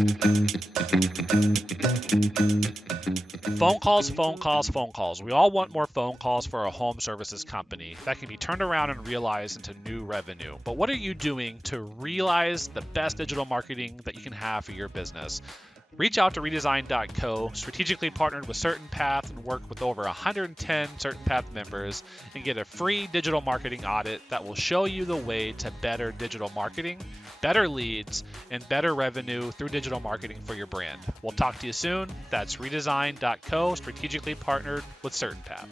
Phone calls, phone calls, phone calls. We all want more phone calls for a home services company that can be turned around and realized into new revenue. But what are you doing to realize the best digital marketing that you can have for your business? Reach out to redesign.co, strategically partnered with Certain Path and work with over 110 Certain Path members and get a free digital marketing audit that will show you the way to better digital marketing, better leads, and better revenue through digital marketing for your brand. We'll talk to you soon. That's redesign.co, strategically partnered with Certain Path.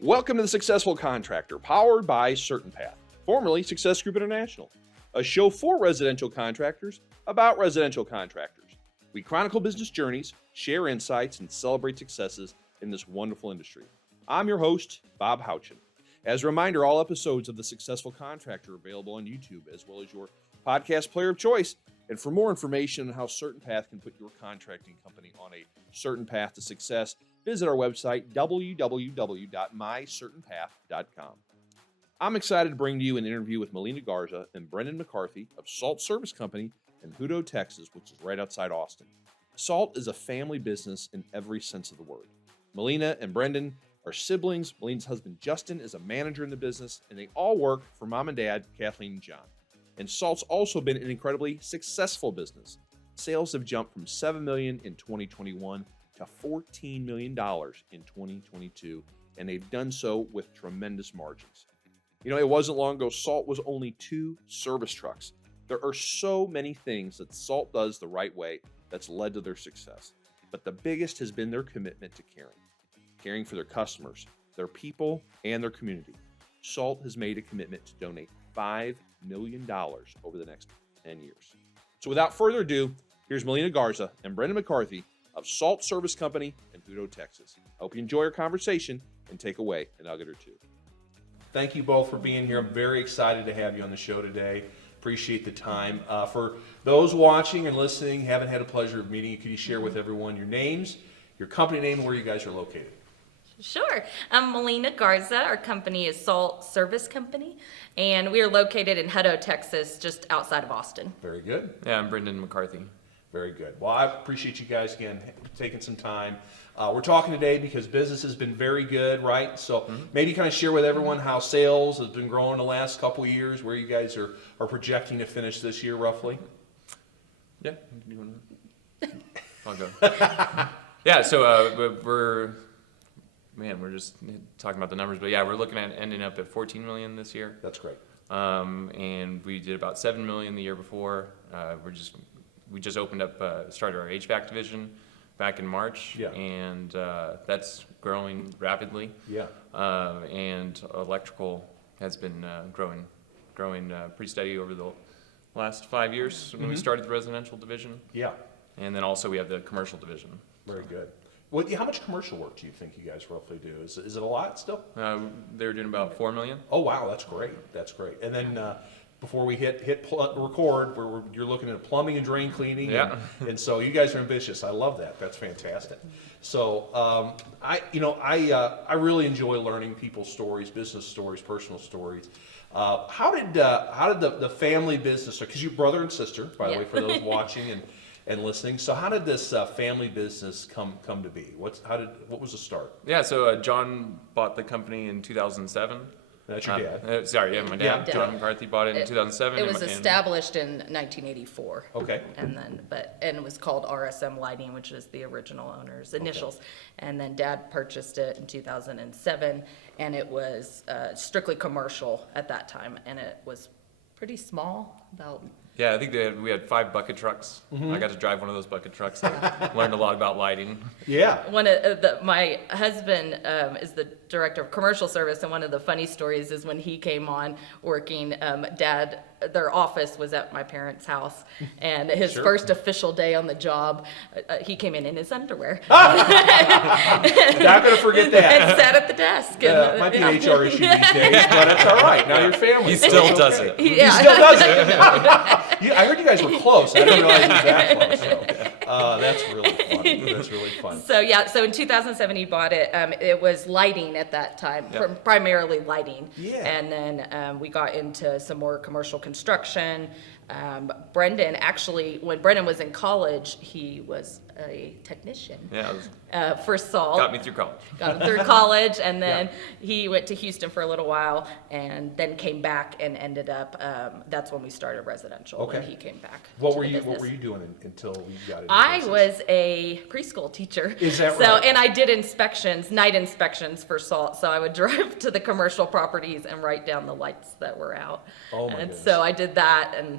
Welcome to The Successful Contractor, powered by Certain Path, formerly Success Group International, a show for residential contractors about residential contractors. We chronicle business journeys, share insights, and celebrate successes in this wonderful industry. I'm your host, Bob Houchin. As a reminder, all episodes of The Successful Contractor are available on YouTube, as well as your podcast player of choice. And for more information on how Certain Path can put your contracting company on a certain path to success, visit our website, www.mycertainpath.com. I'm excited to bring to you an interview with Melina Garza and Brendan McCarthy of Salt Service Company in Hutto, Texas, which is right outside Austin. Salt is a family business in every sense of the word. Melina and Brendan are siblings. Melina's husband, Justin, is a manager in the business, and they all work for mom and dad, Kathleen and John. And Salt's also been an incredibly successful business. Sales have jumped from $7 million in 2021 to $14 million in 2022, and they've done so with tremendous margins. You know, it wasn't long ago, Salt was only 2 service trucks. There are so many things that Salt does the right way that's led to their success. But the biggest has been their commitment to caring for their customers, their people, and their community. Salt has made a commitment to donate $5 million over the next 10 years. So without further ado, here's Melina Garza and Brendan McCarthy of Salt Service Company in Hutto, Texas. I hope you enjoy our conversation and take away a nugget or two. Thank you both for being here. I'm very excited to have you on the show today. Appreciate the time. For those watching and listening, haven't had a pleasure of meeting you, could you share with everyone your names, your company name, and where you guys are located? Sure. I'm Melina Garza. Our company is Salt Service Company, and we are located in Hutto, Texas, just outside of Austin. Very good. Yeah, I'm Brendan McCarthy. Very good. Well, I appreciate you guys, again, taking some time. We're talking today because business has been very good, right? So maybe kind of share with everyone how sales has been growing the last couple of years, where you guys are projecting to finish this year roughly. Yeah, you want to? I'll go. Yeah, so we're just talking about the numbers, but yeah, we're looking at ending up at 14 million this year. That's great. And we did about 7 million the year before. We just opened up, started our HVAC division back in March, yeah. And that's growing rapidly. Yeah. And electrical has been growing pretty steady over the last 5 years when we started the residential division. Yeah. And then also we have the commercial division. Very good. Well, how much commercial work do you think you guys roughly do? Is it a lot still? They're doing about 4 million. Oh wow, that's great. That's great. And then before we hit record, you're looking at plumbing and drain cleaning. Yeah. And so you guys are ambitious. I love that. That's fantastic. So I really enjoy learning people's stories, business stories, personal stories. How did the family business? Because you're brother and sister, by the way, for those watching and listening. So how did this family business come to be? What was the start? Yeah. So John bought the company in 2007. That's your dad. My dad, Yeah. John McCarthy, bought it in 2007. It was established in 1984. Okay. And it was called RSM Lighting, which is the original owner's initials. Okay. And then Dad purchased it in 2007, and it was strictly commercial at that time, and it was pretty small, about. Yeah, I think we had 5 bucket trucks. I got to drive one of those bucket trucks. I learned a lot about lighting. Yeah. My husband is the director of commercial service, and one of the funny stories is when he came on working, Dad, their office was at my parents' house, and his first official day on the job, he came in his underwear. Not gonna forget that. And sat at the desk. Might be an HR issue these days, but it's all right. Now you're family. He still does it. He still does it. I heard you guys were close. I didn't realize you were that close. So, that's really funny. That's really fun. So in 2007 he bought it. It was lighting at that time, primarily lighting. Yeah. And then we got into some more commercial construction. Brendan, actually, when Brendan was in college, he was a technician Yeah, it was, for Salt. got me through college. Got him through college, and then he went to Houston for a little while, and then came back and ended up. That's when we started residential. When Okay. he came back. What to were the you business. doing until we got into I business? was a preschool teacher. Is that So, right? and I did inspections, night inspections for Salt. So I would drive to the commercial properties and write down the lights that were out. Oh, my And goodness. so I did that, and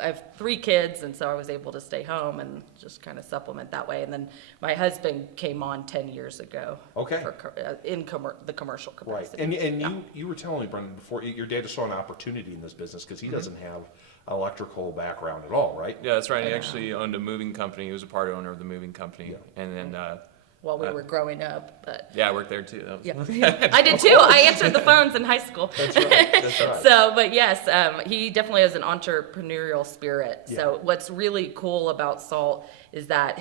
I have 3 kids, and so I was able to stay home and just kind of supplement that way. And then my husband came on 10 years ago. Okay. In the commercial Right, capacity. and you were telling me, Brendan, before your dad just saw an opportunity in this business because he doesn't have electrical background at all, right? Yeah, that's right. He actually owned a moving company. He was a part owner of the moving company. Yeah. And then, While we were growing up, but yeah, I worked there too. That was- yeah, I did too. I answered the phones in high school. That's right. That's right. So, but yes, he definitely has an entrepreneurial spirit. So Yeah. what's really cool about Salt is that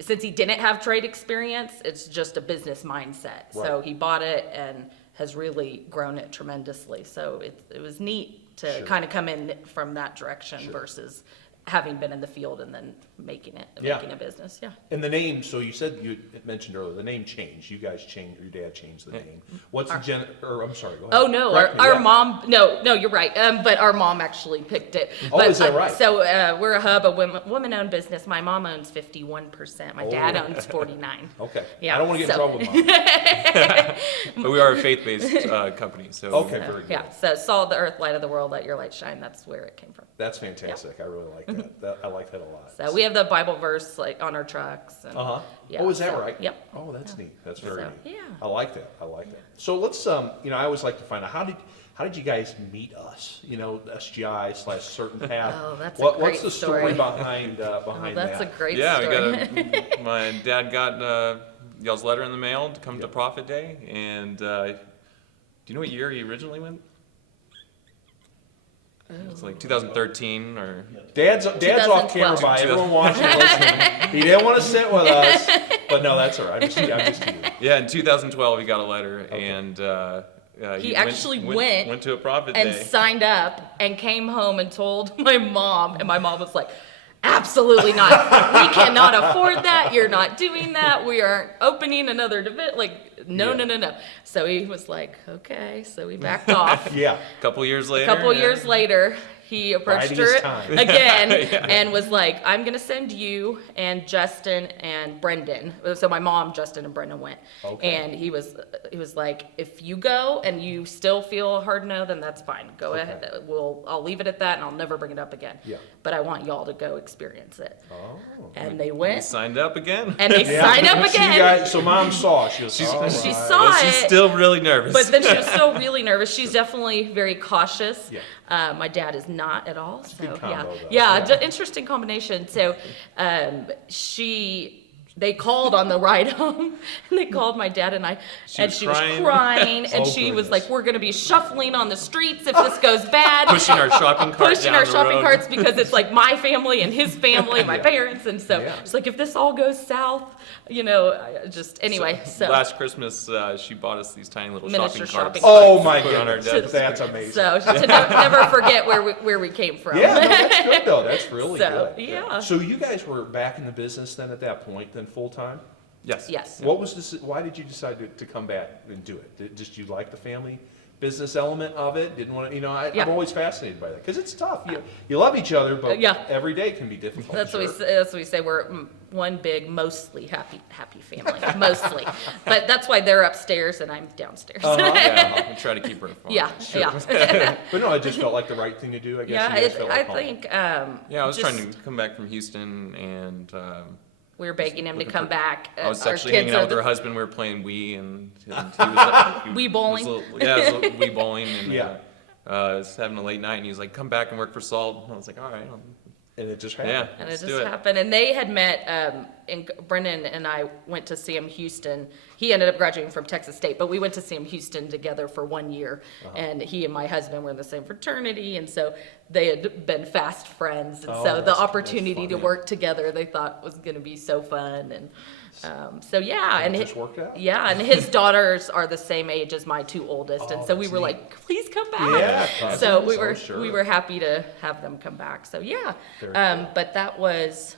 since he didn't have trade experience, it's just a business mindset. So Right. he bought it and has really grown it tremendously. So it was neat to Sure. kind of come in from that direction Sure. versus having been in the field and then making Yeah. a business. Yeah. And the name, so you said, you mentioned earlier, the name changed. You guys changed, your dad changed the name. What's the I'm sorry, go ahead. Oh, no, Correct me, our yeah. mom, no, you're right. But our mom actually picked it. Oh, But, is that right? So we're a hub, a woman-owned business. My mom owns 51%. My dad Oh. owns 49. Okay. Yeah, I don't want to get in so- trouble with mom. But we are a faith-based company. So Okay, very good. Yeah, so Salt, the earth, light of the world, let your light shine. That's where it came from. That's fantastic. I really like that. I like that a lot. So we have the Bible verse like on our trucks. And, Uh-huh. yeah, Oh, is that so- right? Yep. Oh, that's neat. That's very So, neat. yeah. I like that. I like that. So let's, I always like to find out, how did you guys meet us? SGI/Certain Path. Oh, that's a What's great the story story. behind Oh, that? that's a great yeah, story. my dad got y'all's letter in the mail to come to Profit Day. And do you know what year he originally went? It's like 2013 or Dad's off 2012. camera by everyone watching and listening. He didn't want to sit with us, but no, that's all right. I'm just kidding. yeah, in 2012 he got a letter and He actually went to a Profit and Day. signed up and came home and told my mom, and my mom was like, absolutely not. We cannot afford that. You're not doing that. We aren't opening another division. No. So he was like, okay. So we backed off. Yeah. A couple years later. A couple yeah. years later, he approached Biding her his time. again and was like, I'm going to send you and Justin and Brendan. So my mom, Justin, and Brendan went. Okay. And he was like, if you go and you still feel a hard no, then that's fine. Go Okay. ahead. I'll leave it at that and I'll never bring it up again. Yeah. But I want y'all to go experience it. Oh. And they He went signed up again. and they signed up So you again. guys- so mom saw. She was. She all saw right. But she's it. still really nervous. But then she was still really nervous. She's definitely very cautious. Yeah. My dad is not at all. So good combo, yeah, though. yeah, Yeah. interesting combination. So they called on the ride home, and they called my dad and I, She and was she crying. was crying, and Oh, she was goodness. like, "We're gonna be shuffling on the streets if this goes bad." pushing our shopping cart Pushing down our the shopping road. carts because it's like my family and his family, my Yeah. parents, and so Yeah. it's like if this all goes south, anyway. So last Christmas, she bought us these tiny little Miniature shopping carts. shopping Oh my Put on our goodness. desk. That's amazing. So to never forget where we came from. Yeah, no, that's good though. That's really So, good. yeah. So you guys were back in the business then at that point, then full time? Yes. Yes. What was this? Why did you decide to come back and do it? Just you like the family business element of it? Didn't want to, Yeah. I'm always fascinated by that because it's tough. You love each other, but Yeah. every day can be difficult. That's what we sure. say. That's what we say. We're one big, mostly happy family, mostly. But that's why they're upstairs and I'm downstairs. Yeah, we try to keep her informed. Yeah, yeah, But no, it just felt like the right thing to do. I guess. yeah. You guys felt I like home. think. Yeah, I was just- trying to come back from Houston, and we were begging him to looking come for- back. I was Our actually kids hanging out are with her the- husband. We were playing Wii, and he was like, Wii bowling? it was a Wii bowling, and Yeah. I was having a late night, and he was like, "Come back and work for Salt." And I was like, "All right." And it just Yeah. happened. And it Let's just do it. happened. And they had met, and Brendan and I went to see him Houston. He ended up graduating from Texas State, but we went to see him Houston together for 1 year. And he and my husband were in the same fraternity. And so they had been fast friends, and Oh, so the that's opportunity fun, to yeah. work together they thought was going to be so fun. And so yeah, And and it just worked out. yeah, and his daughters are the same age as my two oldest, and Oh, so we that's were neat. like, please come back. Yeah, So cousins, we sure. were happy to have them come back. So yeah, Very cool. but that was,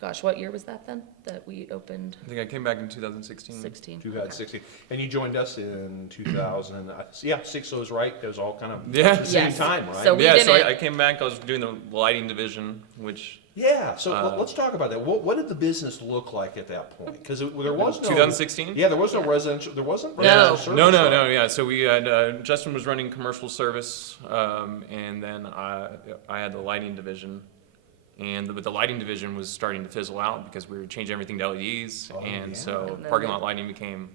gosh, what year was that then that we opened? I think I came back in 2016. 16. 2016, and you joined us in 2000. Yeah, 6 was right. It was all kind of Yeah. at the same Yes. time, right? So we Yeah, so didn't- I came back, I was doing the lighting division, which yeah. So let's talk about that. What did the business look like at that point? Because there was no 2016? Yeah, there was no residential. There wasn't No. residential service. No, yeah. So we had, Justin was running commercial service, and then I had the lighting division. But the lighting division was starting to fizzle out because we were changing everything to LEDs, Oh, and yeah. so No, parking no. lot lighting became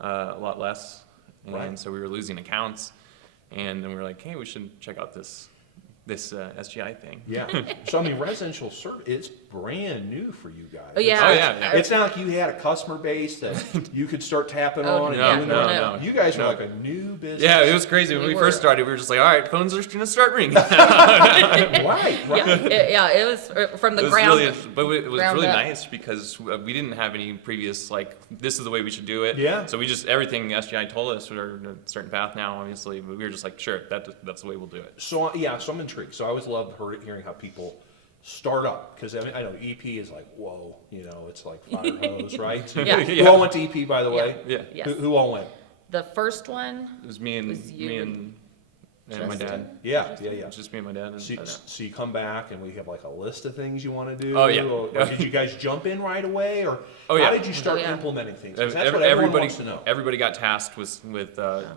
a lot less, and Right. so we were losing accounts, and then we were like, hey, we should check out this SGI thing. Yeah. So I mean, residential service, it's brand new for you guys. Oh, yeah. Oh, yeah. It's not like you had a customer base that you could start tapping Oh, on. yeah, and doing no, that. no. You guys were No. like a new business. Yeah, it was crazy. When We we were. first started, we were just like, all right, phones are gonna start ringing. Right. It was from the It was ground. really, but it was ground really up. nice because we didn't have any previous, like, this is the way we should do it. Yeah. So we just, everything SGI told us, we're on a certain path now, obviously, but we were just like, sure, that's the way we'll do it. So yeah, so I'm intrigued. So I always love hearing how people start up, because I mean, I know EP is like, whoa, it's like fire hose, right? So Yeah. Who all went to EP, by the way? Yeah. Yes. Who all went? The first one, It was me and, Was you me and and my Justin? dad. Yeah. It was just me and my dad. So, so you come back and we have like a list of things you want to do? Oh, yeah. Or did you guys jump in right away? Or Oh, how yeah. did you start Oh, yeah. implementing things? 'Cause that's what everyone wants to know. Everybody got tasked with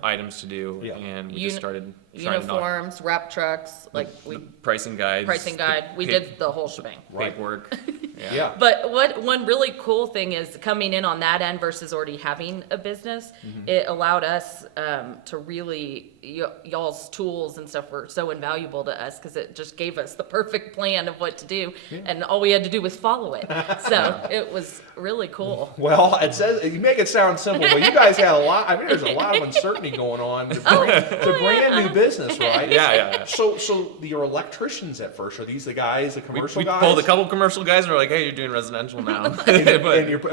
items to do, Yeah. and we Uni- just started trying to knock uniforms, wrap trucks, like we the pricing guides. pricing guide. We did the whole shebang. Right. paperwork. Yeah. But one really cool thing is coming in on that end versus already having a business. Mm-hmm. It allowed us to really y'all's tools and stuff were so invaluable to us because it just gave us the perfect plan of what to do, and all we had to do was follow it. So it was really cool. Well, it says you make it sound simple, but you guys had a lot. I mean, there's a lot of uncertainty going on. It's a brand new business, right? Yeah. So your electricians at first, are these the guys, the commercial we guys? pulled a couple commercial guys and we're like, hey, you're doing residential now. and I'm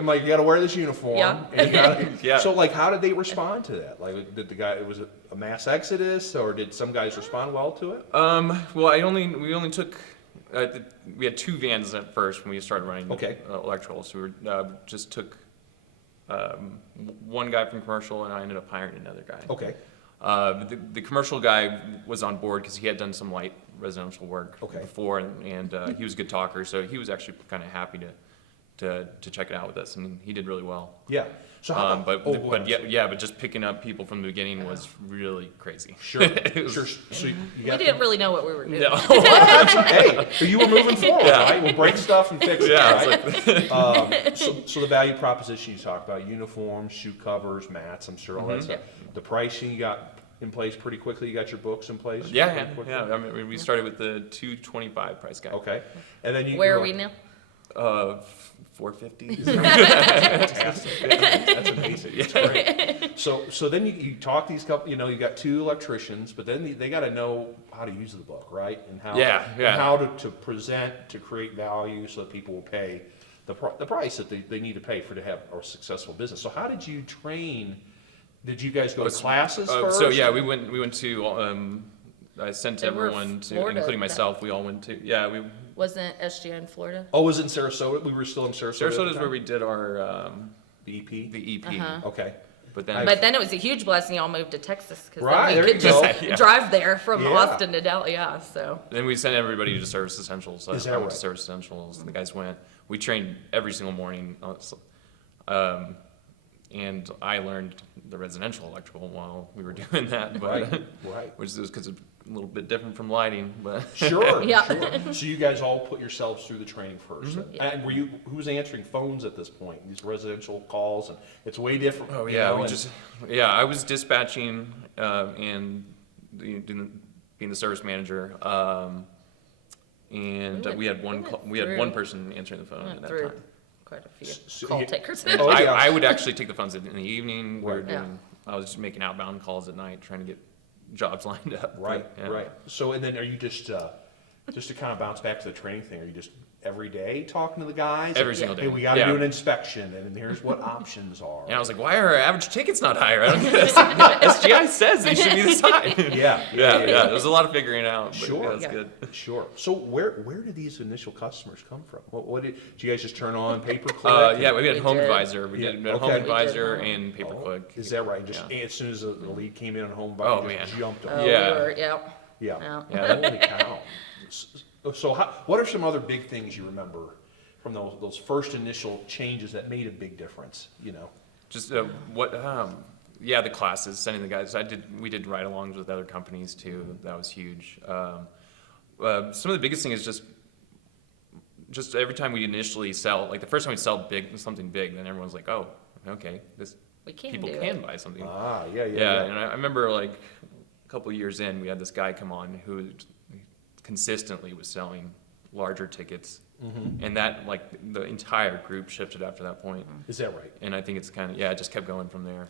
like, you got to wear this uniform. Yeah. And you gotta, Yeah. So like, how did they respond to that? Like, did the guy, was it a mass exodus, or did some guys respond well to it? Well, we only took, we had 2 vans at first when we started running Okay. electrical. So we just took one guy from commercial, and I ended up hiring another guy. Okay. The commercial guy was on board because he had done some light residential work Okay. before, and he was a good talker, so he was actually kind of happy to check it out with us, and he did really well. Yeah. So how about, But just picking up people from the beginning was really crazy. Sure. It was- Sure. So you We got didn't really know what we were doing. No. hey, so you were moving forward, Yeah. right? We'll break stuff and fix it, Yeah, right? it's like, So the value proposition you talked about, uniforms, shoe covers, mats, I'm sure all that stuff. The pricing you got in place pretty quickly. You got your books in place. yeah. pretty quickly? I mean, we started with the 225 price guide. Okay. And then Where are we now? 450. Fantastic. That's amazing. That's great. So then you talk these couple. You got 2 electricians, but then they got to know how to use the book, right? And how Yeah. and how to present to create value so that people will pay the price that they need to pay to have a successful business. So how did you train? Did you guys go to classes first? So yeah, we went to. I sent They were everyone to, Florida, including myself. We all went to. Yeah, we. Wasn't SGI in Florida? Oh, it was in Sarasota? We were still in Sarasota. at the Sarasota is time? where we did our The EP. the EP. Okay. But then But then it was a huge blessing y'all moved to Texas because Right, then there we could you go. just Yeah. drive there from Yeah. Austin to Dallas. Yeah, so. then we sent everybody to Service Essentials. Is I that went to right? Service Essentials, and the guys went. We trained every single morning. And I learned the residential electrical while we were doing that, but Right. which is because it's a little bit different from lighting, but Sure. Yeah. Sure. So you guys all put yourselves through the training first. Yeah. And who was answering phones at this point? These residential calls, and it's way different. oh you yeah, know, we and- just I was dispatching and being the service manager, and we had one through- person answering the phone at that through time. quite a few So call you- takers. Oh, yeah. I would actually take the phones in the evening. We were Right. Yeah. I was just making outbound calls at night, trying to get jobs lined up. Right, Yeah. right. So, and then are you just to kind of bounce back to the training thing, are you just every day talking to the guys? Every single day. Hey, we got to Yeah. do an inspection, and here's what options are. And I was like, why are our average tickets not higher? I don't get this. SGI says they should be this high. Yeah. Yeah. There was a lot of figuring out. But Sure. Yeah, it's Yeah. good. Sure. So where did these initial customers come from? What did you guys just turn on pay-per-click? Yeah, we had We Home did. Advisor. We Yeah, did okay. Home We did Advisor Home. and pay-per-click. Is that right? Just Yeah. as soon as the lead came in on Home Oh, Advisor, just man. jumped on. Oh, Yeah. we were, yeah. Yeah. Yeah. Holy cow. So what are some other big things you remember from those first initial changes that made a big difference? Just the classes, sending the guys. We did ride-alongs with other companies too. That was huge. Some of the biggest thing is just every time we initially sell, like the first time we sell something big, then everyone's like, oh, okay, We can people do can it. buy something. Yeah. And I remember like a couple of years in, we had this guy come on who consistently was selling larger tickets, and that like the entire group shifted after that point. Is that right? And I think it's kind of it just kept going from there.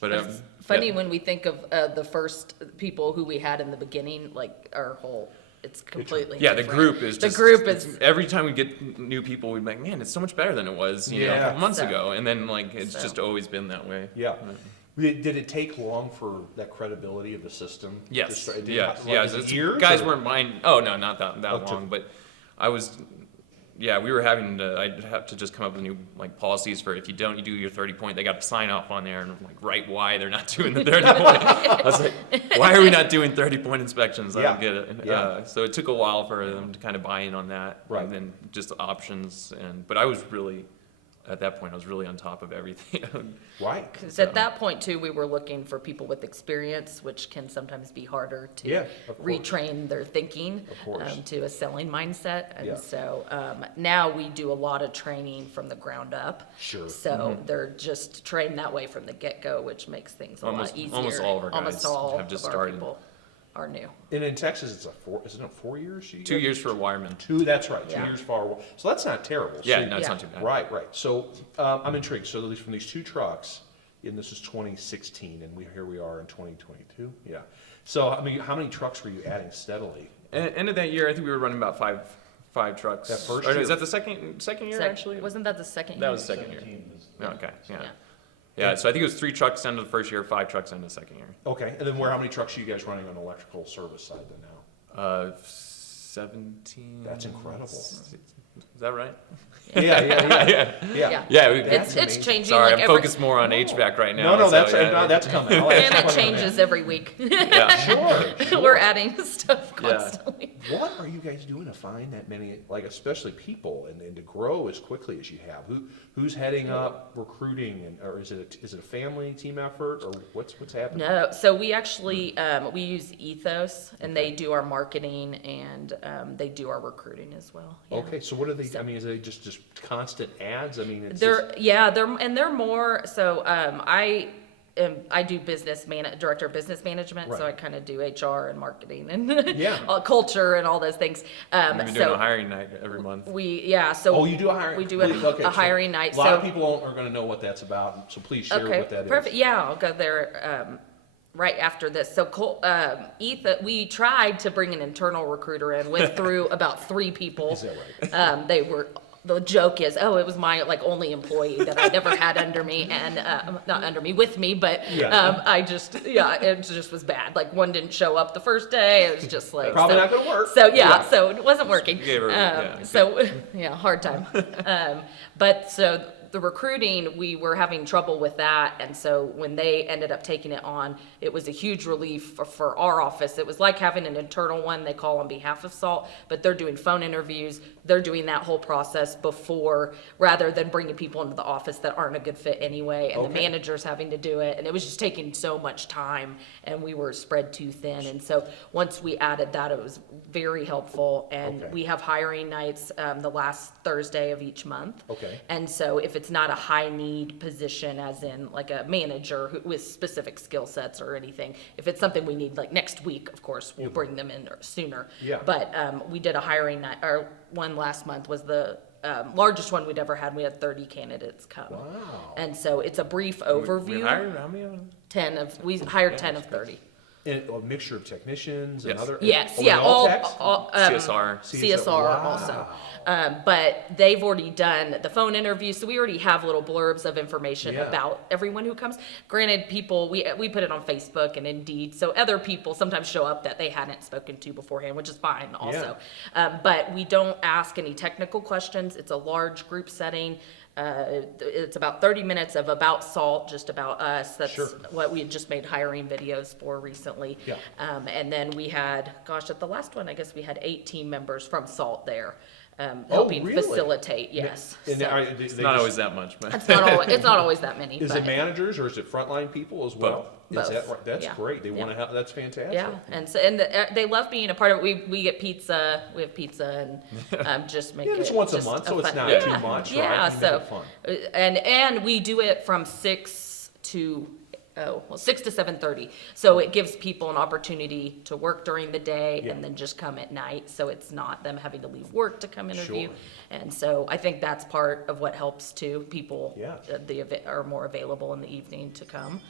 But It's funny yeah. when we think of the first people who we had in the beginning, like our whole, it's completely Yeah, the different. group is The just, group it's- is, every time we get new people, we'd be like, man, it's so much better than it was, you know, a Yeah. couple months So- ago. And then like it's so- just always been that way. Yeah. Did it take long for that credibility of the system? Yes. to start- Yeah. like, Yeah. is it It's- years, guys or- weren't buying. Oh no, not that Oh, to- long. But I was. Yeah, we were having to. I'd have to just come up with new like policies for if you don't, you do your 30 point. They got to sign off on there and like write why they're not doing the 30 point. I was like, why are we not doing 30 point inspections? I don't Yeah. get it. And, Yeah. so it took a while for them to kind of buy in on that. Right. And then just options but I was really. At that point, I was really on top of everything. Right. because at that point too, we were looking for people with experience, which can sometimes be harder Yeah, to of course. retrain their thinking Of course. to a selling mindset. Yeah. And so now we do a lot of training from the ground up. Sure. So they're just trained that way from the get-go, which makes things a Almost- lot easier. almost all of our Almost guys all have just of our started. people are new. And in Texas, isn't it 4 years? 2 years for a wireman. That's right. 2 Yeah. years for so that's not terrible. Yeah, So- no, it's Yeah. not too bad. Right. So I'm intrigued. So at least from these two trucks, and this is 2016, and here we are in 2022. Yeah. So I mean, how many trucks were you adding steadily? End of that year, I think we were running about five trucks. That first Or no, year? is that the second year actually? Wasn't that the second That year? was the second year. Oh, okay, yeah. Yeah. Yeah, so I think it was 3 trucks end of the first year, 5 trucks end of the second year. Okay. And then how many trucks are you guys running on the electrical service side then now? 17. That's incredible. Is that right? Yeah. Yeah. Yeah, It's amazing. changing sorry, like I'm every, focused more on HVAC right now. No, so, that's yeah, that's coming. I'll ask and you it about that. changes every week. Yeah. Sure. We're adding stuff Yeah. constantly. What are you guys doing to find that many, like especially people, and to grow as quickly as you have? Who's heading up recruiting, or is it a family team effort, or what's happening? No, so we actually we use Ethos, and they do our marketing and they do our recruiting as well. Yeah. Okay, so what are they? I mean, is they just constant ads? I mean, it's They're more so. I do director of business management, so Right. I kind of do HR and marketing and Yeah. culture and all those things. We've been doing a So hiring night every month. so Oh, you do a hiring? we do please, okay, a so hiring night. A lot of So people are going to know what that's about, so please share okay, what that is. perfect. Yeah, I'll go there right after this. So we tried to bring an internal recruiter in. Went through about 3 people. Is that right? They were. The joke is, it was my only employee that I never had under me, and not under me, with me, but Yeah. it just was bad. Like one didn't show up the first day. It was just like Probably not going to work. So so it wasn't working. Gave her- yeah. So hard time. But so the recruiting, we were having trouble with that, and so when they ended up taking it on, it was a huge relief for our office. It was like having an internal one. They call on behalf of SALT, but they're doing phone interviews. They're doing that whole process before, rather than bringing people into the office that aren't a good fit anyway, and the Okay. manager's having to do it, and it was just taking so much time, and we were spread too thin. And so once we added that, it was very helpful, and Okay. we have hiring nights the last Thursday of each month. Okay. And so if it's not a high need position, as in like a manager with specific skill sets or anything, if it's something we need like next week, of course, we'll bring them in sooner. Yeah. But we did a hiring night, or one last month was the largest one we'd ever had. We had 30 candidates come. Wow. And so it's a brief We overview. hired how many of them? We hired 10 of 30. And a mixture of technicians and Yes. other? Yes, Oh, yeah, all techs? CSR. CSR Wow. also. But they've already done the phone interview, so we already have little blurbs of information Yeah. about everyone who comes. Granted, people, we put it on Facebook and Indeed, so other people sometimes show up that they hadn't spoken to beforehand, which is fine also. But we don't ask any technical questions. It's a large group setting. It's about 30 minutes of about Salt, just about us. That's Sure. what we had just made hiring videos for recently. Yeah. And then we had, gosh, at the last one, I guess we had 8 team members from Salt there, helping really? facilitate, yes. And So- It's not always that much, but it's not always that many. Is but, it managers or is it frontline people as well? Is that Both. right? That's Yeah. great. They want to have, that's fantastic. Yeah, and so they love being a part of it. We get pizza. We have pizza and just make Yeah, it it's once a just month, so it's fun- not yeah, too much, right? Yeah, You make so it fun. and we do it from 6 to 7:30. So it gives people an opportunity to work during the day Yeah. and then just come at night. So it's not them having to leave work to come interview. Sure. And so I think that's part of what helps too. People Yeah. are more available in the evening to come,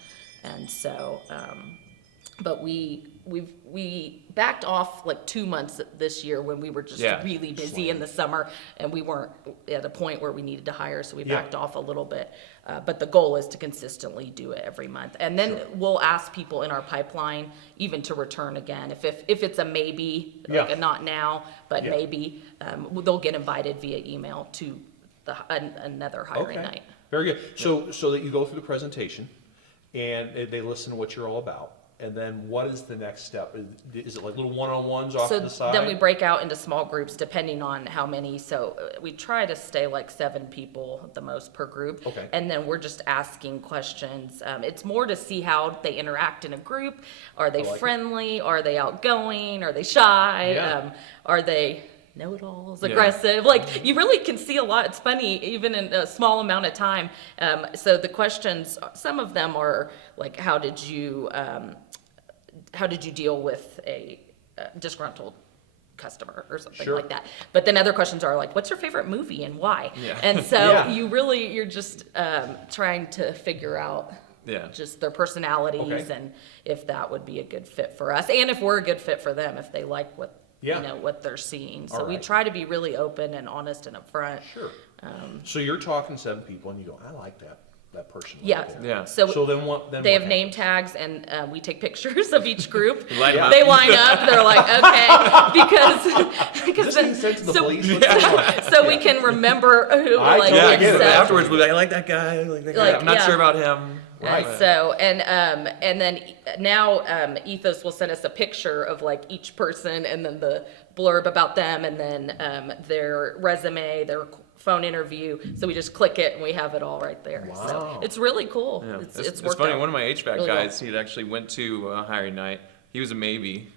and so. But we backed off like 2 months this year when we were just Yeah. really busy in the summer and we weren't at a point where we needed to hire, so we Yeah. backed off a little bit. But the goal is to consistently do it every month, and then we'll ask people in our pipeline even to return again if it's a maybe, like Yeah. a not now, but Yeah. maybe they'll get invited via email to another hiring Okay. night. Very good. So that you go through the presentation and they listen to what you're all about. And then what is the next step? Is it like little one-on-ones off So to the side? then we break out into small groups depending on how many. So we try to stay like 7 people at the most per group. Okay. And then we're just asking questions. It's more to see how they interact in a group. Are they like it. friendly? Are they outgoing? Are they shy? Yeah. Are they know-it-alls, aggressive? Like, you really can see a lot. It's funny, even in a small amount of time. So the questions, some of them are like, how did you deal with a disgruntled customer or something Sure. like that? But then other questions are like, what's your favorite movie and why? Yeah. And so Yeah. you're just trying to figure out yeah. just their personalities Okay. and if that would be a good fit for us, and if we're a good fit for them, if they like what Yeah. what they're seeing. So All we right. try to be really open and honest and upfront. Sure. So you're talking 7 people and you go, I like that person. right Yeah. there." Yeah. So, So then what? Then they what have name tags, and we take pictures of each group. Line 'em up. They line up. They're like, okay, Is because this being sent to the so, police? What's going on? so we can remember who. I like, totally Yeah, and get it. so- afterwards we'll be like, I like that guy, I like that guy. Like, I'm not yeah. sure about him. Right. And so, and then now Ethos will send us a picture of like each person and then the blurb about them and then their resume, their phone interview. So we just click it and we have it all right there. Wow. So it's really cool. Yeah. It's It's worked funny. out. One of my HVAC really well. guys, he had actually went to a hiring night. He was a maybe,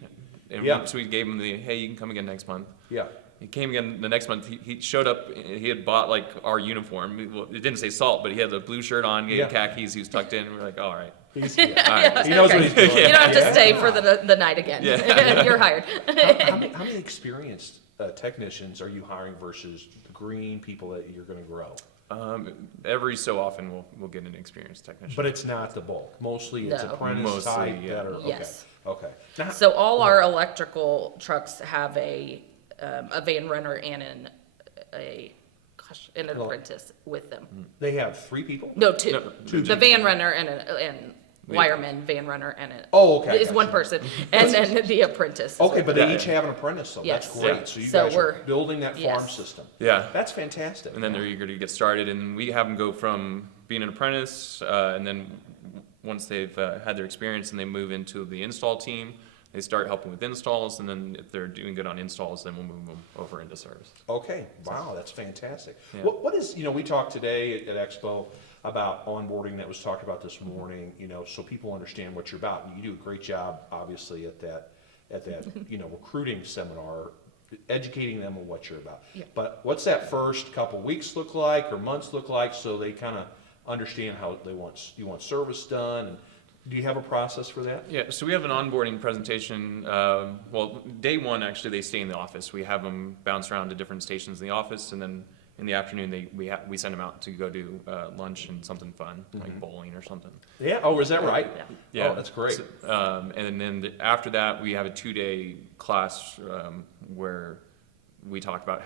and Yeah. so we gave him the, hey, you can come again next month. Yeah. He came again the next month. He showed up. He had bought like our uniform. Well, it didn't say Salt, but he had the blue shirt on. He had Yeah. khakis. He was tucked in. And we're like, all right. He's, All right. He knows what he's doing. You don't have to Yeah. stay for the night again. Yeah. You're hired. How many experienced technicians are you hiring versus the green people that you're going to grow? Every so often we'll get an experienced technician. But it's not the bulk. Mostly it's No. apprentice Mostly, type yeah. that are, okay. Yes. Okay. Now, So all our electrical trucks have a van runner and an Well- apprentice with them. they have 3 people? No, 2. No, two. The van runner and wireman, van runner, and Oh, okay, I is got one you. person, and then the apprentice. Okay, but Yeah, they each yeah. have an apprentice, so Yes. that's great. Yeah. So you So guys are we're- building that farm yes. system. yeah. That's fantastic. And then they're eager to get started, and we have them go from being an apprentice, and then once they've had their experience and they move into the install team, they start helping with installs, and then if they're doing good on installs, then we'll move them over into service. Okay, wow, that's fantastic. Yeah. What is, we talked today at Expo about onboarding that was talked about this morning, so people understand what you're about. And you do a great job, obviously, at that, recruiting seminar, educating them on what you're about. Yeah. But what's that first couple weeks look like or months look like so they kind of understand how you want service done? And do you have a process for that? Yeah, so we have an onboarding presentation. Well, day one, actually, they stay in the office. We have them bounce around to different stations in the office, and then in the afternoon, we send them out to go do lunch and something fun, like bowling or something. Yeah. Oh, is that right? Yeah. Oh, that's great. So, and then after that, we have a 2-day class where we talk about,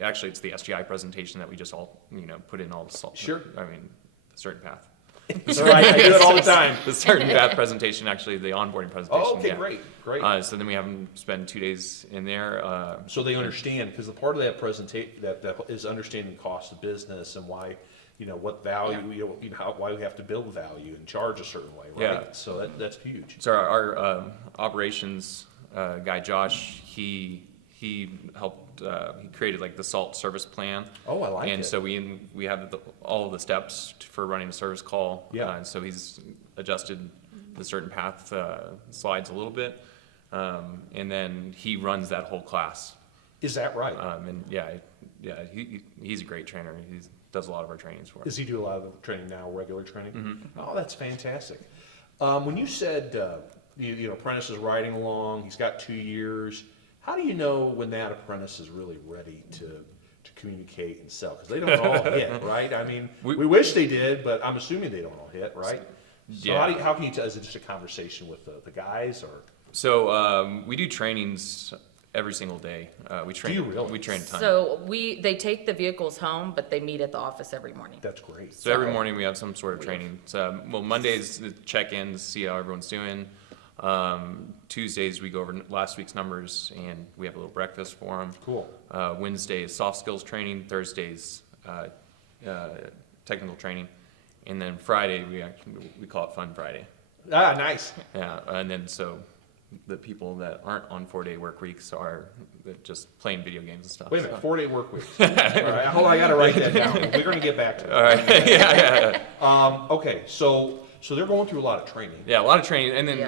actually it's the SGI presentation that we just all, put in all the salt. Sure. I mean, the certain path. That's right. I do it all the time. The certain path presentation, actually, the onboarding presentation. Oh, okay, yeah. great. So then we have them spend 2 days in there. So they understand, because the part of that presentation that is understanding cost of business and why, what value, why we have to build value and charge a certain way, right? Yeah. So that's huge. So our operations guy, Josh, he helped, he created like the SALT service plan. Oh, I like it. And so we have all of the steps for running a service call. Yeah. And so he's adjusted the certain path slides a little bit. And then he runs that whole class. Is that right? And he's a great trainer. He does a lot of our trainings for us. Does he do a lot of the training now, regular training? Oh, that's fantastic. When you said, apprentice is riding along, he's got 2 years, how do you know when that apprentice is really ready to communicate and sell? Because they don't all hit, right? I mean, we wish they did, but I'm assuming they don't all hit, right? So Yeah. how can you tell? Is it just a conversation with the guys, or? So we do trainings every single day. We train. Do you really? We train a ton. So they take the vehicles home, but they meet at the office every morning. That's great. So every morning we have some sort of training. So, Mondays the check-ins, see how everyone's doing. Tuesdays we go over last week's numbers and we have a little breakfast for them. Cool. Wednesday is soft skills training. Thursdays technical training, and then Friday we call it Fun Friday. Ah, nice. Yeah, and then so the people that aren't on 4-day work weeks are just playing video games and stuff. Wait a minute, so. 4-day work weeks. All right, hold on, I got to write that down. We're going to get back to that. All right. yeah. Okay, so they're going through a lot of training. Yeah, a lot of training, and then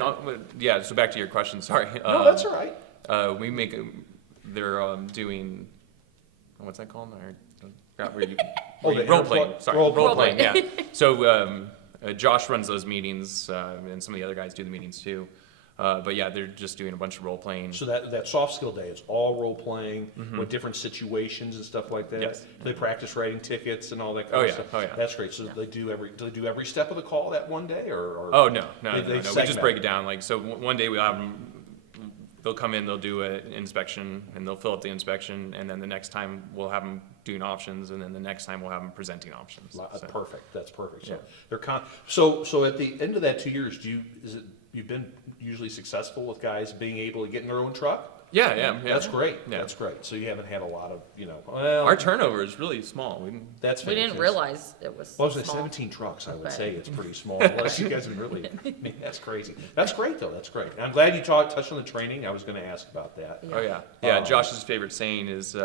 Yeah. so back to your question. Sorry. No, that's all right. We make they're doing what's that called? Where you role playing. Sorry, role playing. Yeah. So Josh runs those meetings, and some of the other guys do the meetings too. But yeah, they're just doing a bunch of role playing. So that soft skill day is all role playing with different situations and stuff like that. Yes. They practice writing tickets and all that kind of stuff. Oh yeah. That's great. So do they do every step of the call that one day, or? Oh no. They We just segment break it. it down. Like so, one day we'll have them. They'll come in, they'll do an inspection, and they'll fill out the inspection, and then the next time we'll have them doing options, and then the next time we'll have them presenting options. So, Perfect. That's perfect. So Yeah. they're so at the end of that 2 years, you've been usually successful with guys being able to get in their own truck? yeah. That's great. Yeah. That's great. So you haven't had a lot of, Our turnover is really small. that's We didn't fantastic. realize it was Well, I was at small. 17 trucks. I would Okay. say it's pretty small. Unless you guys have really, that's crazy. That's great though. That's great. I'm glad you touched on the training. I was going to ask about that. Oh yeah. Josh's favorite saying is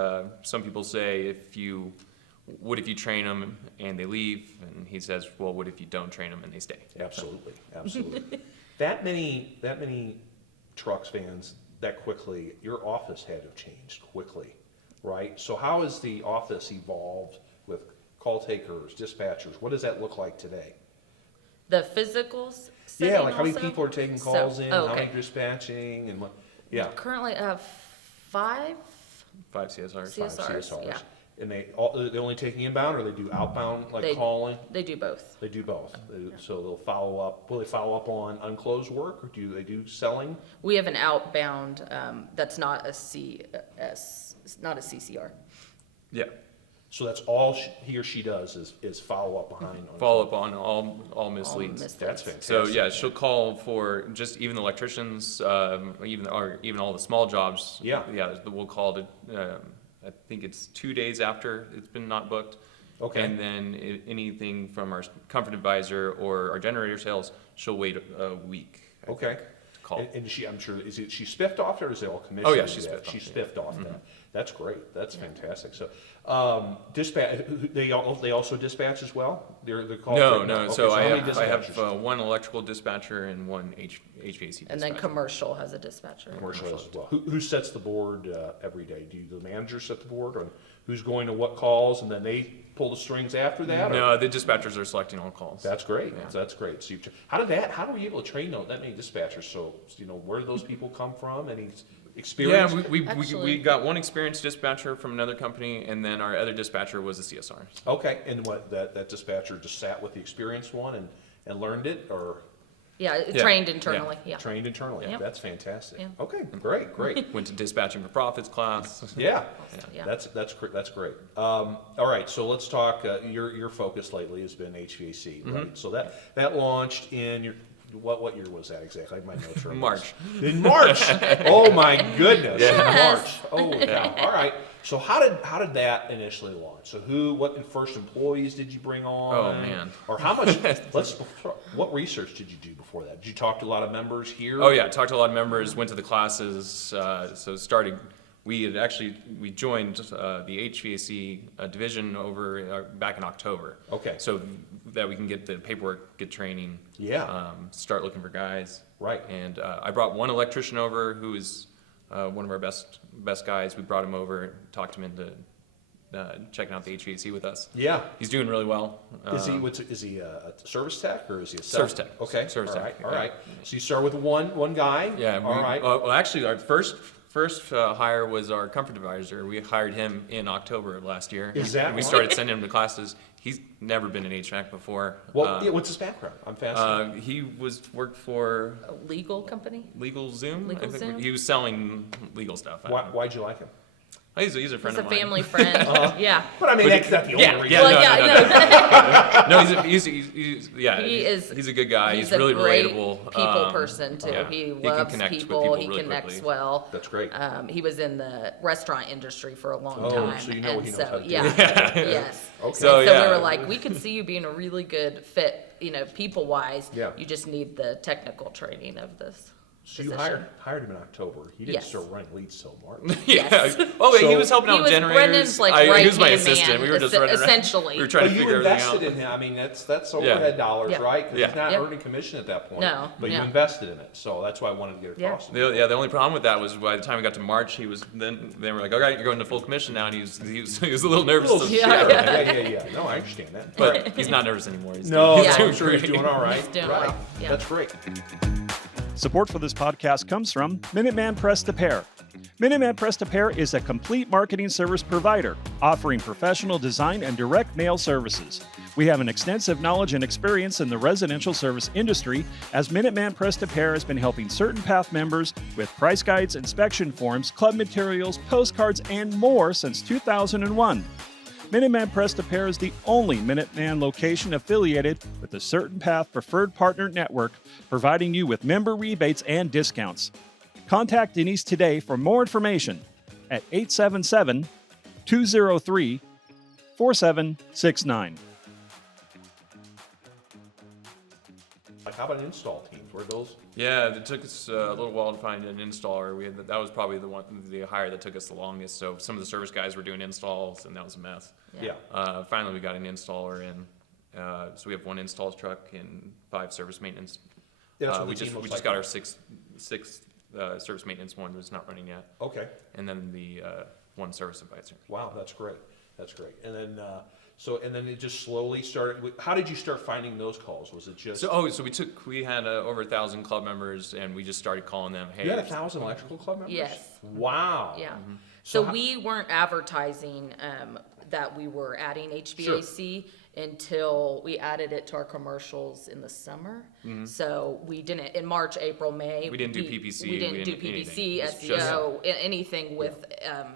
some people say what if you train them and they leave, and he says, well, what if you don't train them and they stay? Absolutely, absolutely. that many trucks, vans, that quickly. Your office had to have changed quickly, right? So how has the office evolved with call takers, dispatchers? What does that look like today? The physicals. Yeah, setting like how many also? people are taking So- calls in, oh, how okay. many dispatching, and what? Yeah. Currently, I have 5 5 CSRs. CSRs. Yeah. And they're only taking inbound, or they do outbound, like They- calling? They do both. They do both. So they'll follow up. Will they follow up on unclosed work, or do they do selling? We have an outbound that's not a CS, not a CCR. Yeah. So that's all he or she does is follow up behind. Follow up on all misleads. misleads. That's fantastic. So yeah, she'll call for just even the electricians, even all the small jobs. Yeah. We'll call to. I think it's 2 days after it's been not booked. Okay. And then anything from our comfort advisor or our generator sales, she'll wait a week. I Okay. think, to call. And she, I'm sure, she spiffed off it, or is it all commission? Oh, yeah, to she do that? spiffed off, She yeah. spiffed off that. That's great. That's fantastic. So, dispatch. They also dispatch as well. They're called. No. Okay, So how I many have dispatchers? one electrical dispatcher and one HVAC dispatcher. And then commercial has a dispatcher. Commercial as well. Who sets the board every day? Do the managers set the board on who's going to what calls, and then they pull the strings after that? or- No, the dispatchers are selecting all calls. That's great. Yeah. That's great. So how were you able to train that many dispatchers? So, where do those people come from? Any experience? Yeah, we Actually- got one experienced dispatcher from another company, and then our other dispatcher was a CSR. Okay, and what, that dispatcher just sat with the experienced one and learned it, or Yeah, Yeah. trained internally, yeah. trained internally? Yep. That's fantastic. Yeah. Okay, great. Went to dispatching for profits class. Yeah, Yeah. that's great. All right, so let's talk. Your focus lately has been HVAC, right? So that launched in what year was that exactly? My notes are on March. this. In March. Oh my goodness. Yeah. In March. Oh yeah. All right. So how did that initially launch? So what first employees did you bring on? Oh, man. Or how much? What research did you do before that? Did you talk to a lot of members here? Oh yeah, talked to a lot of members, went to the classes, so started. We joined the HVAC division over back in October. Okay. So that we can get the paperwork, get training. Yeah. Start looking for guys. Right. And I brought one electrician over who is one of our best guys. We brought him over, talked him into checking out the HVAC with us. Yeah. He's doing really well. Is he a service tech or is he a Service tech. Okay. Service all tech, Right. All yeah. right. So you start with one guy. Yeah. All right. Well, actually, our first hire was our comfort advisor. We hired him in October of last year. Is that And we right? started sending him to classes. He's never been in HVAC before. What's his background? I'm fascinated. He worked for A legal company? LegalZoom. I think LegalZoom? he was selling legal stuff. I don't know. Why'd you like him? He's a He's friend a of mine. family friend, yeah. But I mean, that's not the only Yeah, reason. yeah, Well, no, yeah, he's a good guy. He's a really great relatable. people person too. yeah. He He can loves connect with people, people he really connects quickly. well. That's great. He was in the restaurant industry for a long Oh, time. so you know and he knows so, how to do yeah, it. yes. Okay. So, And so yeah. we were like, we could see you being a really good fit, people wise. Yeah. You just need the technical training of this So you position. hired him in October. He didn't Yes. start running leads till March. Yeah. Yes. Oh, wait, he So- was helping He out was generators. Brendan's, like, He was my right-hand assistant. man, We were just running around. essentially. We were trying But to you figure everything invested out. in him. I mean, that's overhead dollars, Yeah. right? 'Cause Yeah. he's not Yep. earning commission at that point. No, But you no. invested in it, so that's why I wanted to get Yeah. across. The only problem with that was by the time we got to March, then they were like, "Okay, you're going to full commission now," and he was a little nervous. Little to- Yeah. yeah. No, I understand that. But he's not nervous anymore. He's No, Yeah. I'm sure he's great. doing all right. He's doing right. well, yeah. That's great. Support for this podcast comes from Minuteman Press to Pair. Minuteman Press to Pair is a complete marketing service provider offering professional design and direct mail services. We have an extensive knowledge and experience in the residential service industry, as Minuteman Press to Pair has been helping certain PATH members with price guides, inspection forms, club materials, postcards, and more since 2001. Minuteman Press to Pair is the only Minuteman location affiliated with the Certain Path Preferred Partner Network, providing you with member rebates and discounts. Contact Denise today for more information at 877-203-4769. Like, how about install teams? Where those? Yeah, it took us a little while to find an installer. That was probably the hire that took us the longest. So some of the service guys were doing installs, and that was a mess. Yeah. Finally, we got an installer in. So we have one install truck and 5 service maintenance. Yeah, that's what we the team just looks got like. our sixth service maintenance one was not running yet, Okay. and then the one service advisor. Wow, that's great. That's great. And then, and then it just slowly started. How did you start finding those calls? Was it just? So we had over 1,000 club members, and we just started calling them. Hey, you had 1,000 electrical club members? Yes. Wow. Yeah. Mm-hmm. So how- we weren't advertising that we were adding HVAC until we added it to our commercials in the summer. So we didn't, in March, April, May. Mm-hmm. We didn't do PPC, We didn't do we didn't PPC, anything. It's SEO, anything with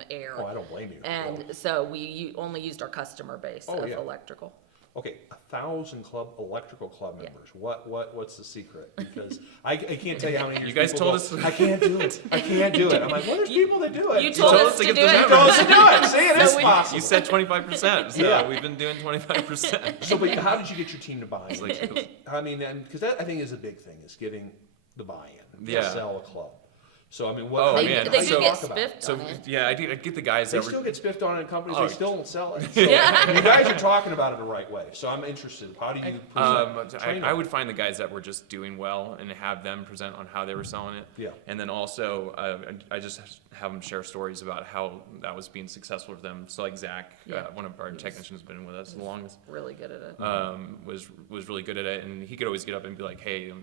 air. Oh, I don't blame you. And so we only used our customer base Oh, of yeah. electrical. Okay, 1,000 electrical club Yeah. members. What's the secret? Because I can't tell you how many. You guys people told go, us- I can't do it. I can't do it. I'm like, well, there's people that do it. You told us to get do the it. numbers. You told us to do it. See, it is So we- possible. You said 25%, so Yeah. we've been doing 25%. So, but how did you get your team to buy in? Like, I mean, because that I think is a big thing, is getting the buy-in. To Yeah. sell a club. So I mean, Oh, how do They, you, man. how they do do you get talk about it? spiffed So on it. yeah, I get the guys They that still were. get spiffed on in companies. Oh. They still don't sell it. So Yeah. you guys are talking about it the right way. So I'm interested. How do you present? I would find the guys that were just doing well and have them present on how they were selling it. Yeah. And then also, I just have them share stories about how that was being successful for them. So like Zach, Yeah. one of our technicians, has been with us the longest. Really good at it. Was really good at it, and he could always get up and be like, "Hey,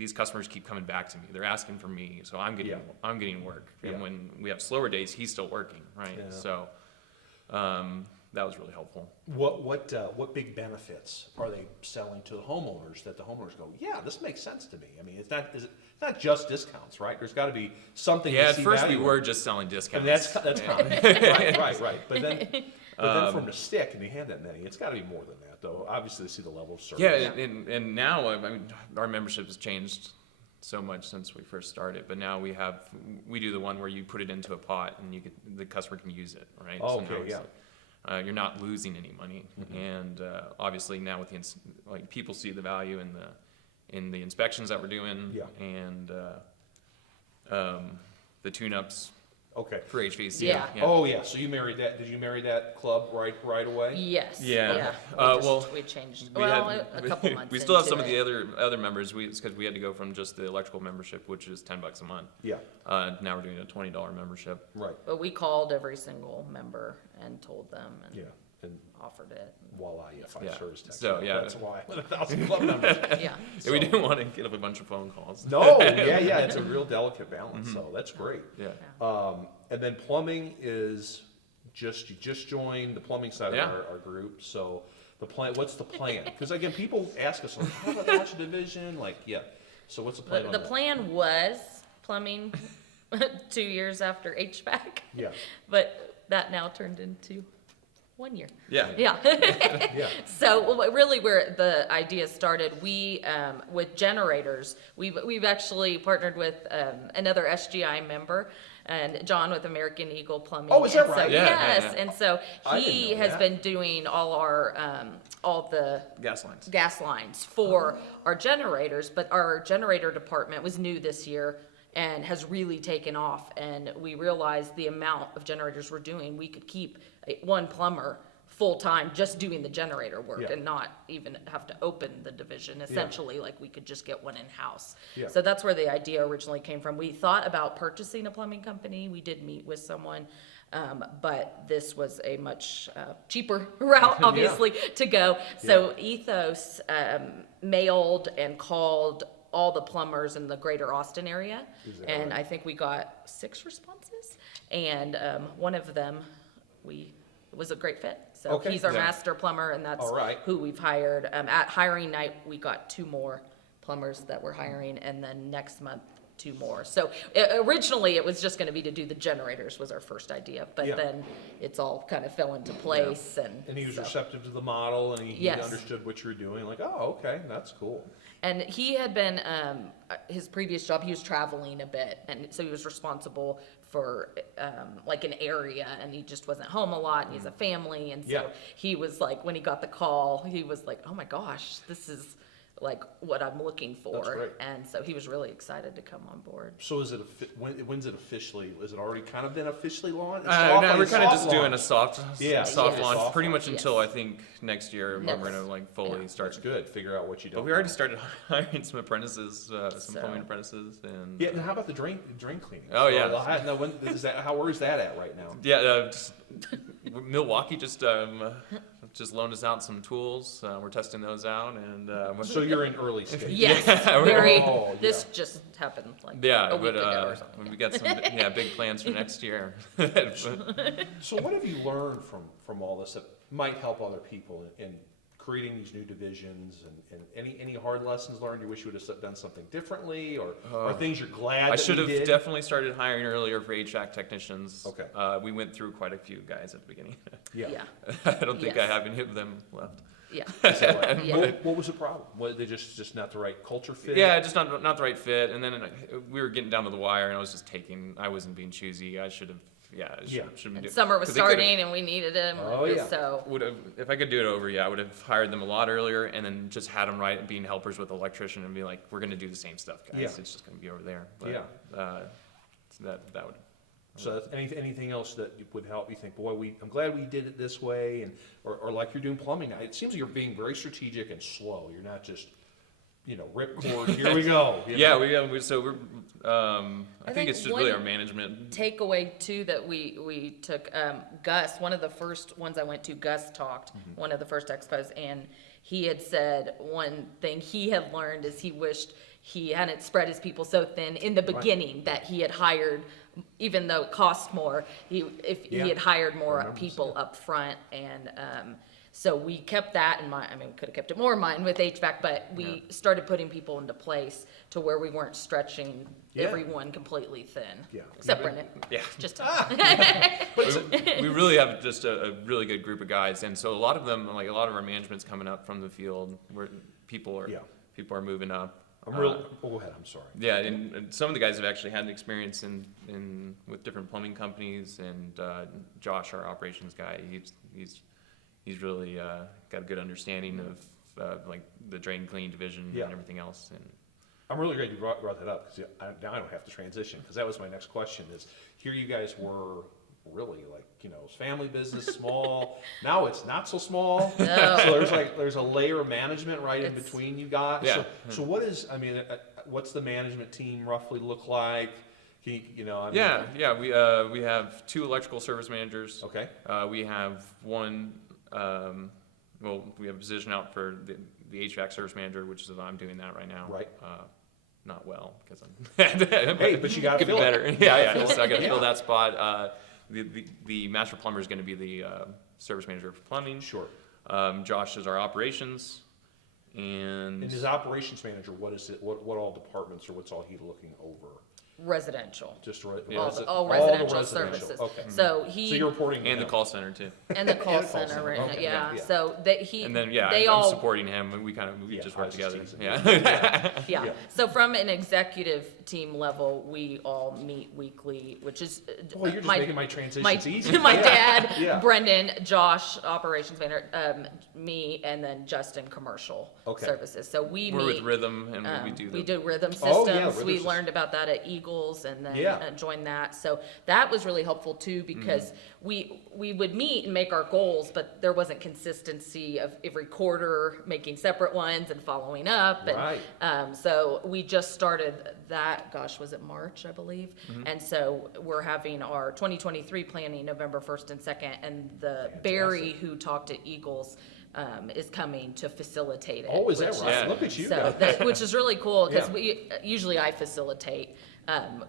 these customers keep coming back to me. They're asking for me, so I'm getting work. And Yeah. when we have slower days, he's still working, right? Yeah. So that was really helpful. What big benefits are they selling to the homeowners that the homeowners go, yeah, this makes sense to me? I mean, it's not just discounts, right? There's got to be something. Yeah, to at see first we value were in. just selling discounts. And that's common. right. But then for them to stick and they have that many, it's got to be more than that, though. Obviously, they see the level of service. Yeah, and now I mean, our membership has changed so much since we first started. But now we do the one where you put it into a pot and the customer can use it, right? Oh, So now okay, it's yeah. like, you're not losing any money, and obviously now with people see the value in the inspections that we're doing, Yeah. and the tune-ups Okay. for HVAC. Yeah. Oh, yeah. So you married that? Did you marry that club right away? Yes. Yeah. We changed. We Well, had- a couple months. We still have into some of the it. other members. Because we had to go from just the electrical membership, which is $10 a month. Yeah. Now we're doing a $20 membership. Right. But we called every single member and told them and Yeah. And offered it. voila, yeah, 5 Yeah. service tax. So, yeah. That's why. 1,000 club members. Yeah. Yeah, we didn't want to get up a bunch of phone calls. No, yeah. It's a real delicate balance. So that's great. Yeah. And then plumbing is you just joined the plumbing side Yeah. of our group. So the plan, what's the plan? Because again, people ask us, like, how about launch a division? Like, yeah. So what's the plan on The that? plan was plumbing 2 years after HVAC. Yeah. But that now turned into 1 year. Yeah. Yeah. Yeah. So really where the idea started, we, with generators, we've actually partnered with another SGI member, and John with American Eagle Plumbing. Oh, is that And so- right? Yeah, Yes, yeah, yeah. and so I didn't he know has that. been doing all the Gas lines. gas lines for our generators, but our generator department was new this year and has really taken off, and we realized the amount of generators we're doing, we could keep one plumber full-time just doing the generator work Yeah. and not even have to open the division, essentially, like we could just get one in-house. Yeah. So that's where the idea originally came from. We thought about purchasing a plumbing company, we did meet with someone, but this was a much cheaper route, obviously, to go. So Ethos mailed and called all the plumbers in the greater Austin area, and I think we got 6 responses, and one of them was a great fit. So Okay. he's our Yeah. master plumber, and that's All right. who we've hired. At hiring night, we got 2 more plumbers that we're hiring, and then next month, 2 more. So originally, it was just gonna be to do the generators was our first idea, but Yeah. then it's all kind of fell into place, and And he was so- receptive to the model, and he Yes. understood what you were doing. Like, oh, okay, that's cool. And he had been, his previous job, he was traveling a bit, and so he was responsible for, like an area, and he just wasn't home a lot, and he's a family, and Yeah. so he was like, when he got the call, he was like, oh my gosh, this is like what I'm looking for. That's great. And so he was really excited to come on board. So is it when's it officially? Is it already kind of been officially launched? It's No, soft- we're it's kind of soft just doing a launch. soft Yeah, soft yeah, launch, soft pretty launch. much until Yes. I think next year when Yes. we're gonna like fully Yeah. start. That's good. Figure out what you don't. But we already know. started hiring some apprentices, some So- plumbing apprentices, and Yeah. And how about the drain cleaning? Oh, yeah. No, when is that? Where's that at right now? yeah, Milwaukee just loaned us out some tools. We're testing those out, and So you're in early stage. Yes, Yeah, very, Oh, this just happened like yeah, a week but ago or something. we got some big plans for next year. So what have you learned from all this that might help other people in creating these new divisions, and any hard lessons learned you wish you would have done something differently, or things you're glad I that should we have did? definitely started hiring earlier for HVAC technicians. Okay. We went through quite a few guys at the beginning. Yeah. Yeah, I don't think I Yes. have any of them left. yeah. Is that right? Yeah. What was the problem? Was they just not the right culture fit? Yeah, just not the right fit. And then we were getting down to the wire, and I wasn't being choosy. I should have, should have been Summer was starting and we needed him, Oh, yeah. so, if I could do it over, I would have hired them a lot earlier, and then just had them being helpers with the electrician, and be like, we're gonna do the same stuff, guys. Yeah. It's just gonna be over there. But, Yeah. so that would. So that's anything else that would help you think, boy, I'm glad we did it this way, and or like you're doing plumbing now. It seems like you're being very strategic and slow. You're not just, rip cord. Here we go. you know? Yeah, we're. I think it's just really one our management. takeaway too that we took, Gus, one of the first ones I went to, Gus talked, one of the first expos, and he had said one thing he had learned is he wished he hadn't spread his people so thin in the beginning that he had hired, even though it cost more, he had hired more people up front, and so we kept that in mind. I mean, we could have kept it more in mind with HVAC, but we started putting people into place to where we weren't stretching everyone completely thin. Yeah. Except Brendan. Yeah. Just we really have just a really good group of guys, and so a lot of them, like a lot of our management's coming up from the field where people are moving up. Go ahead. I'm sorry. Yeah, and some of the guys have actually had experience in with different plumbing companies, and Josh, our operations guy, he's really got a good understanding of like the drain clean division and everything else. And I'm really glad you brought that up, because now I don't have to transition, because that was my next question is, here you guys were really like, family business, small. Now it's not so small. No. So there's a layer of management right in between you got. Yeah. So what's the management team roughly look like? Can you, we have 2 electrical service managers. Okay. We have one, we have a position out for the HVAC service manager, which is I'm doing that right now. Right. Not well, because I'm. Hey, but you got to could be fill better. it. Yeah. So I got to fill that spot. The master plumber is going to be the service manager for plumbing. Sure. Josh is our operations, and his operations manager, what is it? What all departments, or what's all he looking over? residential. Just right. All residential services. Okay. So So you're reporting to and the him. call center too. and the call And call center, center. right, Okay, yeah. yeah. So that he, And then they I'm all, supporting him, and we Yeah, just I work was together. just teasing. Yeah. yeah. Yeah. So from an executive team level, we all meet weekly, which is Boy, you're just making my transitions easy. my Yeah. dad, Yeah. Brendan, Josh, operations manager, me, and then Justin, commercial Okay. services. So we We're meet. with Rhythm, and we do We the do rhythm Oh, systems. yeah, rhythm We systems. learned about that at Eagles and then Yeah. joined that. So that was really helpful too, because we would meet and make our goals, but there wasn't consistency of every quarter making separate ones and following up. And, Right. so we just started that, gosh, was it March, I believe? And so we're having our 2023 planning November 1st and 2nd, and the Barry who talked to Eagles is coming to facilitate it. Oh, is that which right? Yeah. Look at you so guys. that, which is really cool, because Yeah. I facilitate,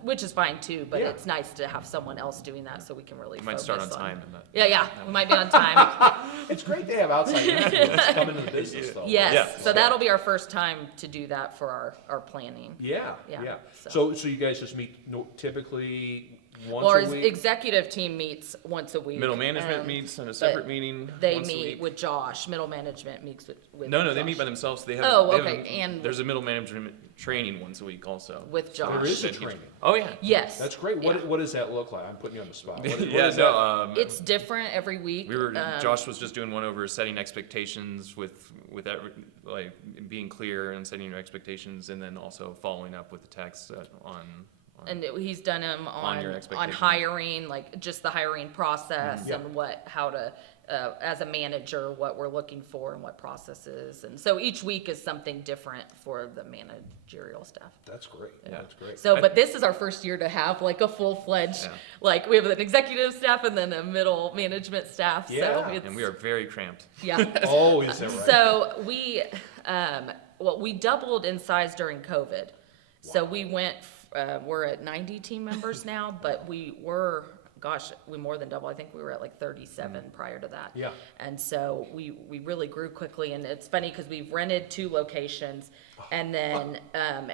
which is fine too, but Yeah. it's nice to have someone else doing that so we can really We might focus start on time. And Yeah, we might be on time. It's great to have outside influence come into the business, though. Yes, Yeah. so that'll be our first time to do that for our planning. Yeah. Yeah, So you guys just meet typically once Well, our a week? executive team meets once a week. Middle management um, meets in a separate but meeting. They once a meet week. with Josh, middle management meets with No, they Josh. meet by themselves. They have. Oh, they have okay, and- there's a middle management training once a week also. With There Josh. is a That he's- training. Oh yeah. Yes. That's great. Yeah. What does that look like? I'm putting you on the spot. What Yeah, is that? It's different every week. We were. Josh was just doing one over setting expectations with like being clear and setting your expectations, and then also following up with the text on. And he's done them On your on expectations. hiring, like just the hiring process Yeah. and how to, as a manager, what we're looking for and what processes. And so each week is something different for the managerial staff. That's great. Yeah. That's great. So, but this is our first year to have like a full-fledged, Yeah. like we have an executive staff and then a middle management staff. Yeah. So it's, And we are very cramped. yeah. Oh, is that right? So we doubled in size during COVID. So we went, we're at 90 team members now, but we more than double. I think we were at like 37 prior to that. Yeah. And so we really grew quickly, and it's funny because we've rented 2 locations, and then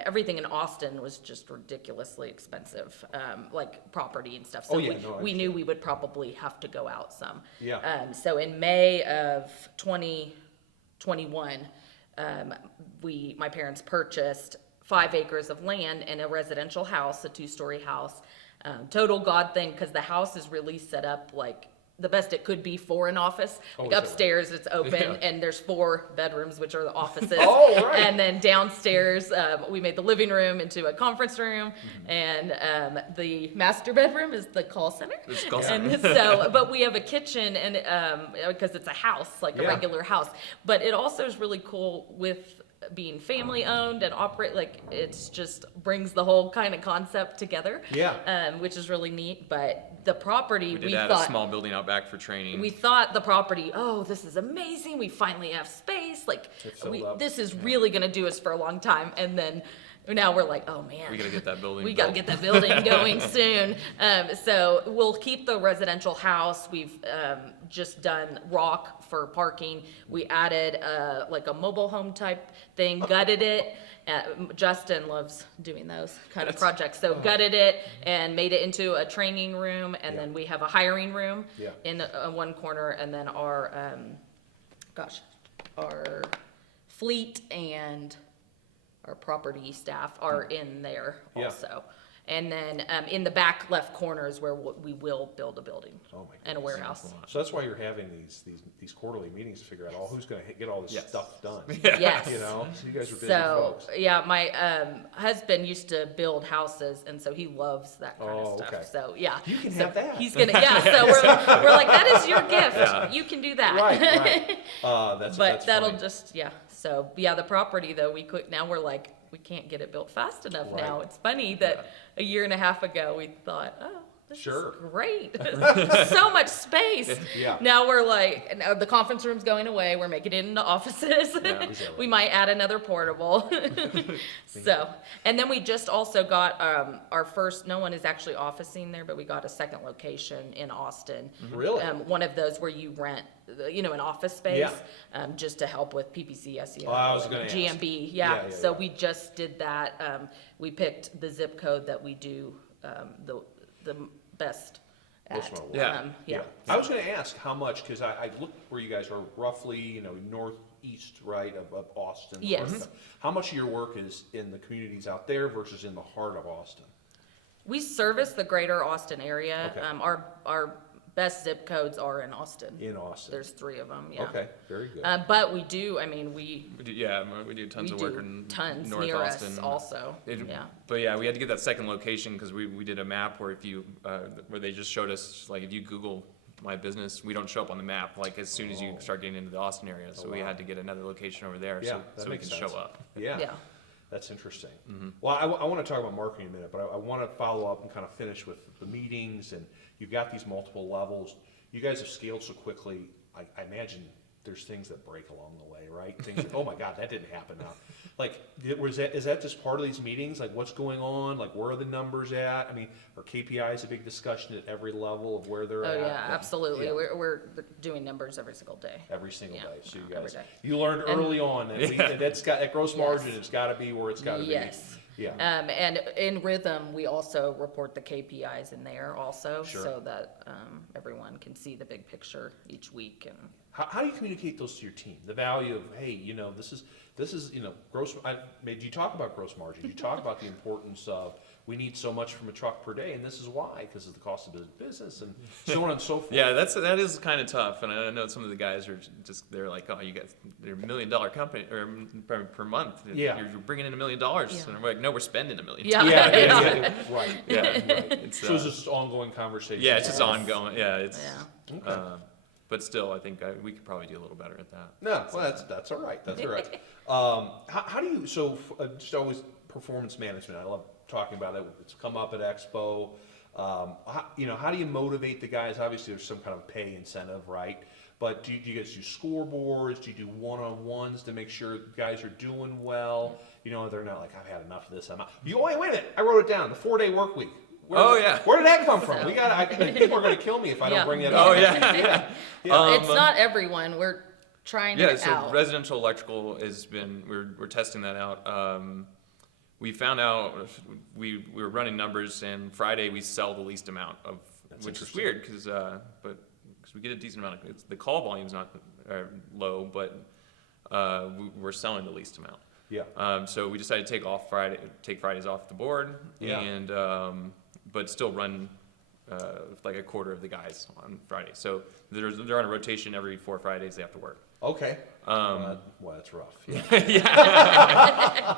everything in Austin was just ridiculously expensive, like property and stuff. So Oh, yeah, no, I we knew we would probably have to go out some. Yeah. So in May of 2021, my parents purchased 5 acres of land and a residential house, a 2-story house. Total God thing, because the house is really set up like the best it could be for an office. Like is that right? upstairs, it's open, Yeah. and there's 4 bedrooms, which are the offices. Oh, right. And then downstairs, we made the living room into a conference room, and the master bedroom is the call center. It's call center. And so, but we have a kitchen, and because it's a house, like a Yeah. regular house. But it also is really cool with being family owned and operate, like it's just brings the whole kind of concept together. Yeah. Which is really neat. But the property, We did add a small building out back for training. we thought the property, oh, this is amazing. We finally have space. Like It's filled up. this is really going to do us for a long time. And then now we're like, oh man, We gotta get that building we got to built. get that building going soon. So we'll keep the residential house. We've just done rock for parking. We added like a mobile home type thing, gutted it. Justin loves doing those kind of projects. So gutted it and made it into a training room, and then we have a hiring room in one corner, and then our our fleet and our property staff are in there also. And then in the back left corner is where we will build a building and a warehouse. So that's why you're having these quarterly meetings to figure out who's going to get all this stuff done. Yes. You know, so you guys are busy So, folks. yeah, my husband used to build houses, and so he loves that kind of stuff. okay. So, yeah. You can So have that. He's going to, so we're like, that is your gift. You can do that. Right. That's But that'll funny. just, So, the property, though, now we're like, we can't get it built fast enough now. It's funny that a year and a half ago, we thought, oh, this Sure. is great. So much space. Yeah. Now we're like, now the conference room's going away. We're making it into offices. We might add another portable. So, and then we just also got our first, no one is actually officing there, but we got a second location in Austin. Really? One of those where you rent, an office space, just to help with PPC, SEO, I was gonna ask. GMB. So we just did that. We picked the zip code that we do the best Most at. of my work. Yeah. I was going to ask how much, because I looked where you guys are roughly, northeast, right, of Austin. Yes. How much of your work is in the communities out there versus in the heart of Austin? We service the greater Austin area. Okay. Our best zip codes are in Austin. In Austin. There's 3 of them, Okay, very good. But we do, we We do tons of do work in tons North near Austin. us also. But we had to get that second location because we did a map where where they just showed us, like, if you Google my business, we don't show up on the map, like, as soon as you start getting into the Austin area. So we had to get another location over there so we makes can sense. show up. Yeah. That's interesting. Mm-hmm. Well, I want to talk about marketing in a minute, but I want to follow up and kind of finish with the meetings, and you've got these multiple levels. You guys have scaled so quickly, I imagine there's things that break along the way, right? Things like, oh my God, that didn't happen now. Like, is that just part of these meetings? Like, what's going on? Like, where are the numbers at? I mean, are KPIs a big discussion at every level of where they're at? Oh, yeah, absolutely. Yeah. We're doing numbers every single day. Every single Yeah, day. So you every guys, day. you learned early on that that gross margin Yes. has got to be where it's got to be. Yes. Yeah. And in Rhythm, we also report the KPIs in there also, Sure. so that everyone can see the big picture each week. And How do you communicate those to your team? The value of, hey, this is gross. Do you talk about gross margin? Do you talk about the importance of we need so much from a truck per day, and this is why, because of the cost of doing business, and so on and so forth. Yeah, that is kind of tough, and I know some of the guys are they're like, oh, you guys, they're $1 million company or per month. Yeah. You're bringing in $1 million, and we're like, no, we're spending $1 million. Yeah, right. Yeah, it's, So it's just ongoing conversation. yeah, it's just ongoing. Yeah, it's. Yeah. But still, I think we could probably do a little better at that. No, well, that's all right. That's all right. How do you? Just always performance management. I love talking about it. It's come up at Expo. How do you motivate the guys? Obviously, there's some kind of pay incentive, right? But do you guys do scoreboards? Do you do one-on-ones to make sure guys are doing well? They're not like, I've had enough of this. I'm out. Wait a minute. I wrote it down. The 4-day work week. Where did that come from? People are going to kill me if I don't bring that up. Oh yeah. it's not everyone. We're trying it so out. residential electrical has been we're testing that out. We found out we were running numbers, and Friday we sell the least amount of, which is weird because we get a decent amount of the call volume's not low, but we're selling the least amount. Yeah. So we decided to take Fridays off the board, and but still run like a quarter of the guys on Friday. So they're on a rotation every 4 Fridays they have to work. Okay. Well, that's rough. Yeah.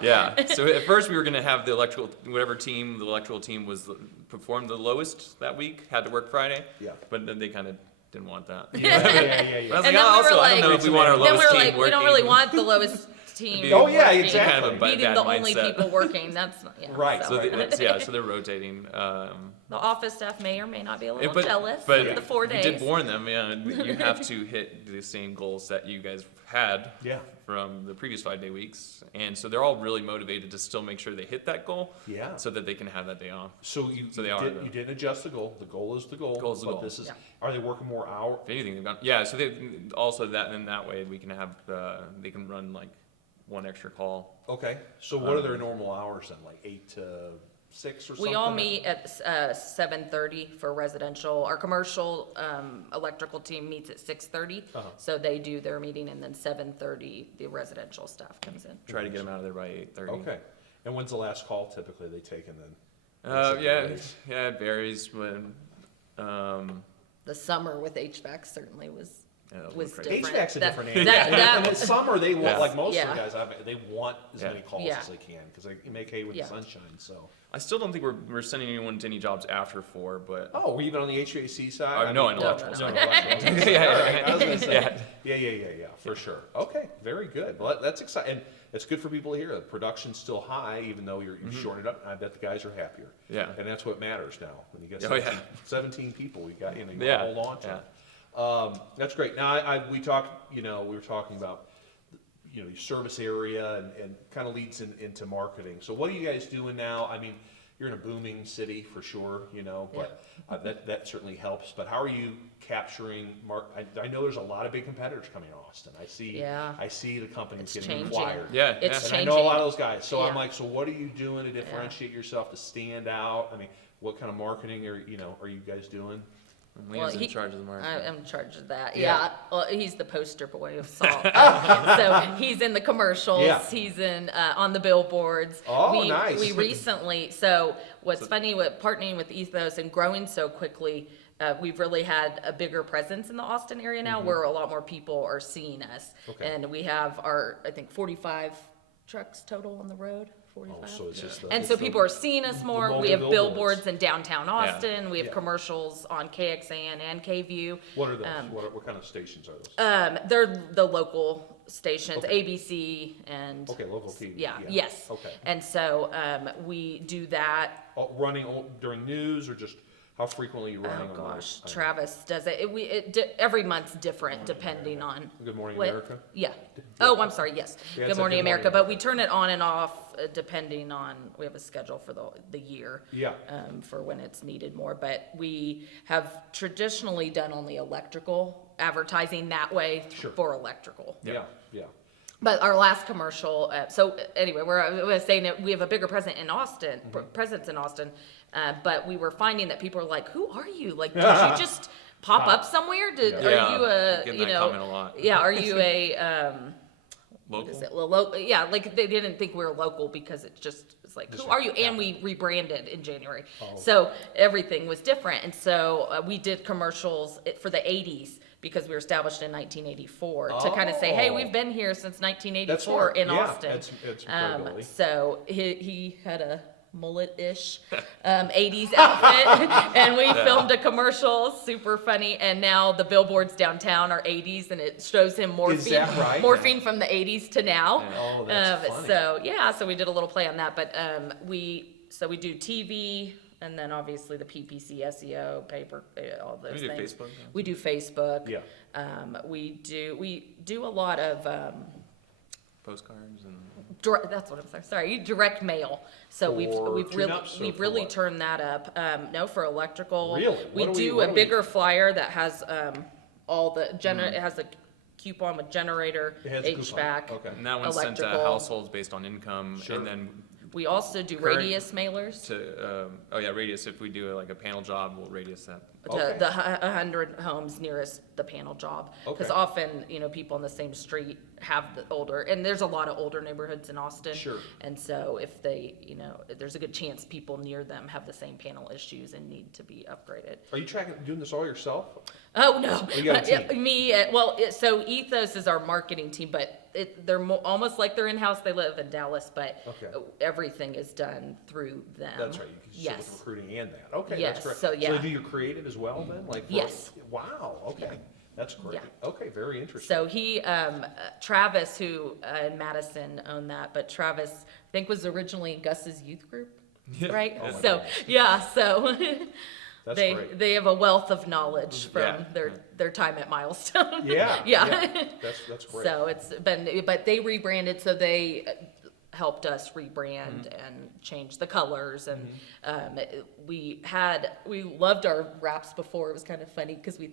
Yeah. So at first we were going to have the electrical team was performed the lowest that week, had to work Friday. Yeah. But then they kind of didn't want that. Yeah. I was And like, then we were I don't like- know if we want our Then lowest we're team like, we working. don't really want the lowest team. Be- Oh, yeah, working, exactly. Kind of a beating bad the only mindset. people working. That's yeah. Right. So so they're rotating. The office staff may or may not be a little but jealous but of the 4 days. we did warn them. Yeah, you have to hit the same goals that you guys had Yeah. from the previous 5-day weeks, and so they're all really motivated to still make sure they hit that goal. Yeah. So that they can have that day off. So you didn't adjust the goal. The goal is the goal. Goal is the but goal. This is. Yeah. Are they working more hours? If anything, they've gone. Yeah. So they also that in that way we can have they can run like one extra call. Okay. So what are their normal hours then? Like 8 to 6 or something? We all meet at 7:30 for residential. Our commercial electrical team meets at 6:30, so they do their meeting, and then 7:30 the residential staff comes in. Try to get them out of there by 8:30. Okay. And when's the last call typically they taken then? Yeah, it varies when. The summer with HVAC certainly was Yeah, that was crazy. different. HVAC's a That- different animal. that- And in summer, they want, Yeah. like most of Yeah. the guys, they want as Yeah. many calls Yeah. as they can because they make hay with Yeah. the sunshine. So. I still don't think we're sending anyone to any jobs after 4, but Oh, we're even on the HVAC side? no, I mean, in electrical. no. electrical. Yeah. I was gonna say, Yeah. yeah, for sure. Okay, very good. Well, that's exciting. And it's good for people to hear. The production's still high, even though you're shorting it up. I bet the guys are happier. Yeah. And that's what matters now. When you get Oh, 17, yeah. 17 people, you got, you Yeah. hold on to Yeah. it. That's great. Now, we talked, we were talking about, your service area and kind of leads into marketing. So what are you guys doing now? I mean, you're in a booming city for sure, but that certainly helps. But how are you capturing I know there's a lot of big competitors coming in Austin. I see the companies It's getting changing. acquired. Yeah, It's And changing. I know a lot of those guys. So I'm Yeah. like, so what are you doing to differentiate yourself to stand out? I mean, what kind of marketing are you guys doing? Lena's in charge of the market. I'm in charge of that. Yeah. Yeah. Well, he's the poster boy of Salt. So he's in the commercials. Yeah. He's in on the billboards. Oh, nice. We recently. So what's funny with partnering with Ethos and growing so quickly, we've really had a bigger presence in the Austin area now, where a lot more people are seeing us. Okay. And we have I think 45 trucks total on the road. 45. Oh, so it's just And so people are seeing us more. mobile We have billboards. billboards in downtown Austin. We have Yeah. commercials on KXAN and KView. What are those? what kind of stations are those? They're the local stations, Okay. ABC and. Okay, local TV. Yeah, yes. Okay. And so we do that. Running during news or just how frequently you running Oh on gosh, those? Travis does it. Every month's different depending on. Good Morning what- America? Yeah. Oh, I'm sorry, yes. Yeah, Good it's a Morning Good America, Morning but we turn it on and off depending on, we have a schedule for the year. Yeah. For when it's needed more, but we have traditionally done only electrical advertising that way Sure. for electrical. Yeah. But our last commercial, so anyway, I was saying that we have a bigger presence in Austin, but we were finding that people are like, "Who are you? Like, did you just pop up somewhere? Are Yeah. you a, Getting you that know, comment a lot. yeah, are you a, what Local. is it? Yeah, like they didn't think we were local because it's like, who are you? And we rebranded in January, so everything was different, and so we did commercials for the '80s. Because we were established in 1984 to kind of say, hey, we've been here since 1984 in Austin. It's credibility. So he had a mullet-ish 80s outfit, and we filmed a commercial, super funny. And now the billboards downtown are 80s, and it shows him Is that right? morphing from the 80s to now. Oh, that's funny. So we did a little play on that. But we do TV. And then obviously the PPC, SEO, paper, all those We do things. Facebook, yeah. We do Facebook. Yeah. We do a lot of Postcards and that's what I'm saying. Sorry, direct mail. So we've tune-ups or we've for really what? turned that up. No, for electrical. Really? We What do what a do we- bigger flyer that has all the it has a coupon with generator, It has a coupon. HVAC. Okay. and that one's sent to Electrical. households based on income, Sure. and then We also do Current- radius mailers. to radius. If we do like a panel job, we'll radius that. Okay. To the 100 homes nearest the panel job. Because Okay. often, people in the same street have the older, and there's a lot of older neighborhoods in Austin. Sure. And so if they, there's a good chance people near them have the same panel issues and need to be upgraded. Are you doing this all yourself? Oh, no. you got a team? So Ethos is our marketing team, but they're almost like they're in-house. They live in Dallas, but Okay. everything is done through them. That's right. You can still Yes. with recruiting and that. Okay, Yes, that's great. so, yeah. So they do your creative as well then? Yes. Wow. Okay. Yeah. That's great. Yeah. Okay, very interesting. So he, Travis, who in Madison owned that, but Travis, I think, was originally Gus's youth group, right? Oh my So, gosh. yeah, so That's they great. they have a wealth of knowledge from Yeah. their time at Milestone. Yeah. Yeah. That's great. So it's been, but they rebranded, so they helped us rebrand and change the colors, and we loved our wraps before. It was kind of funny because we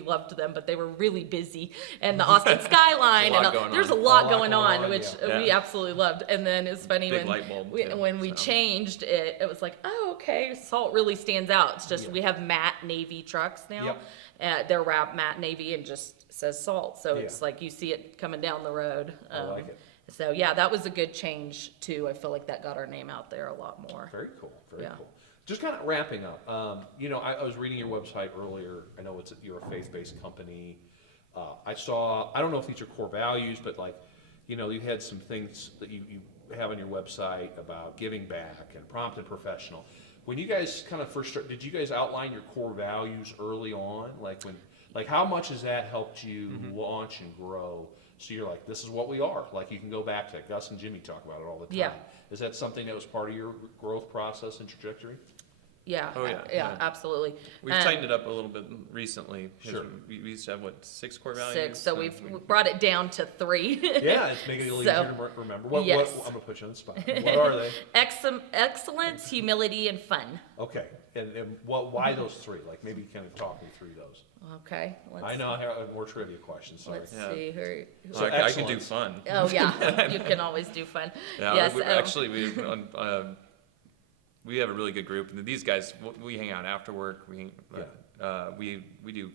loved them, but they were really busy, and the Austin skyline, There's a lot and going there's on. a lot A lot going going on, on, which yeah. we absolutely loved. And then it's funny Big light bulb, too, when we so. changed it, it was like, oh, okay, Salt really stands out. It's just we have matte navy trucks now. Yep. They're wrapped matte navy and just says Salt, so Yeah. it's like you see it coming down the road. I like it. So yeah, that was a good change too. I feel like that got our name out there a lot more. Very cool. Very Yeah. cool. Just kind of wrapping up. I was reading your website earlier. I know you're a faith-based company. I don't know if these are core values, but you had some things that you have on your website about giving back and prompt and professional. When you guys kind of first started, did you guys outline your core values early on? How much has that helped you launch and grow? So you're like, this is what we are. Like, you can go back to Gus and Jimmy talk about it all the time. Yeah. Is that something that was part of your growth process and trajectory? Yeah. Oh, yeah, Yeah, yeah. absolutely. We've tightened it up a little bit recently. 'Cause Sure. We used to have, 6 core values? 6, so we we've brought it down to 3. Yeah, it's making it a little So, easier to remember. What, yes. I'm going to put you on the spot. What are they? Excellence, humility, and fun. Okay. And why those 3? Like, maybe kind of talk me through those. Okay. I know I have more trivia questions. Sorry. Let's Yeah. see. So I can do excellence. fun. Oh yeah, you can always do fun. Yeah, Yes. We have a really good group. And these guys, we hang out after work. We do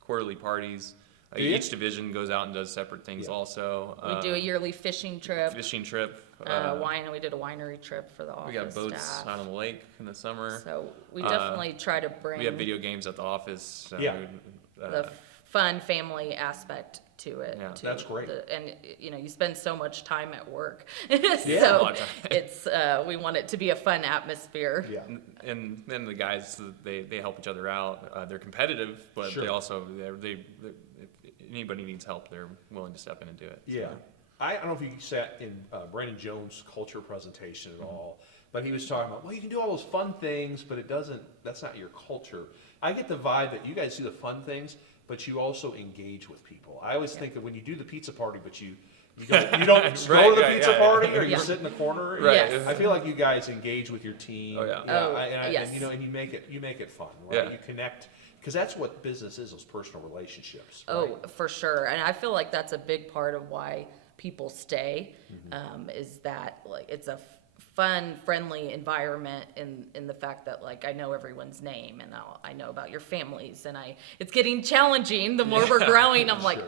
quarterly parties. Do you? Each division goes out and does separate things Yeah. also. We do a yearly fishing trip. fishing trip. We did a winery trip for the office We got boats staff. out on the lake in the summer. So we definitely try to bring We have video games at the office. Yeah. the fun family aspect to it. Yeah. to That's great. And you spend so much time at work, a so lot of time. it's we want it to be a fun atmosphere. Yeah. And then the guys, they help each other out. They're competitive, but Sure. they also, if anybody needs help, they're willing to step in and do it. Yeah. So. I don't know if you sat in Brandon Jones' culture presentation at all, but he was talking about, well, you can do all those fun things, but that's not your culture. I get the vibe that you guys do the fun things, but you also engage with people. I always think that when you do the pizza party, but you don't go to the pizza party or you Yeah. sit in the corner. Right. Yes. I feel like you guys engage with your team. Oh, yeah. Yes. And you make it fun, right? Yeah. You connect, because that's what business is, those personal relationships. Right? Oh, for sure. And I feel like that's a big part of why people stay, is that it's a fun, friendly environment in the fact that I know everyone's name and I know about your families, and it's getting challenging the more we're growing. I'm like,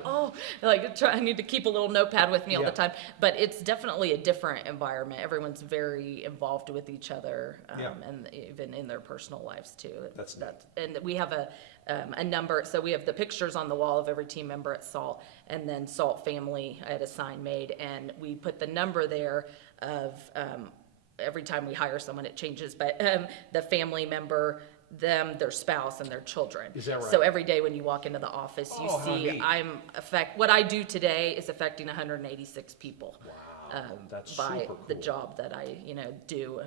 Sure. I need to keep a little notepad with me all Yeah. the time. But it's definitely a different environment. Everyone's very involved with each other, Yeah. and even in their personal lives too. That's neat. And we have a number, so we have the pictures on the wall of every team member at SALT, and then SALT family, I had a sign made, and we put the number there of, every time we hire someone, it changes, but the family member, them, their spouse, and their children. Is that right? So every day when you walk into the office, you Oh, how see neat. what I do today is affecting 186 people. Wow, that's by super cool. the job that I do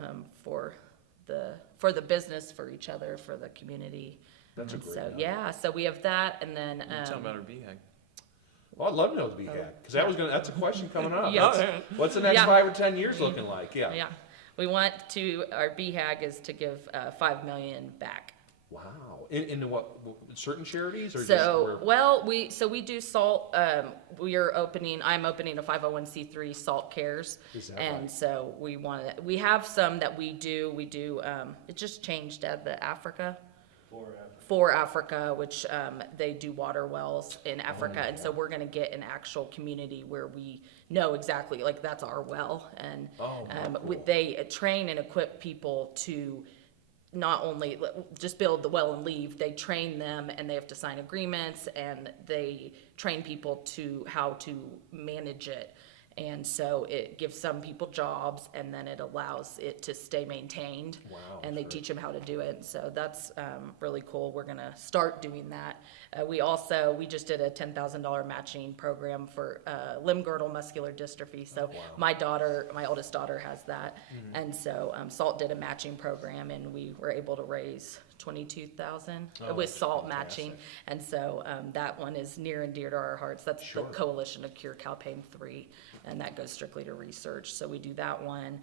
for the business, for each other, for the community. That's a And great so idea. yeah, so we have that, and then Tell them about our BHAG. Well, I'd love to know the BHAG, because that's a question coming up. Yeah. What's the next Yeah. 5 or 10 years looking like? Yeah. yeah, our BHAG is to give $5 million back. Wow. In what, certain charities or just So, where? we do SALT, I'm opening a 501c3 SALT Cares. Is that And right? so we have some that we do, it just changed at the Africa. For Africa, which they do water wells in Africa, and so we're gonna get an actual community where we know exactly, that's our well, and cool. they train and equip people to not only just build the well and leave, they train them and they have to sign agreements, and they train people to how to manage it And so it gives some people jobs, and then it allows it to stay maintained. Wow, And they that's teach them how to do it. So that's really cool. We're going to start doing that. We just did a $10,000 matching program for limb-girdle muscular dystrophy. So my oldest daughter has that. And so SALT did a matching program, and we were able to raise $22,000 with that's SALT fantastic. matching. And so that one is near and dear to our hearts. That's the Coalition of Cure Cow Pain 3, and that goes strictly to research. So we do that one.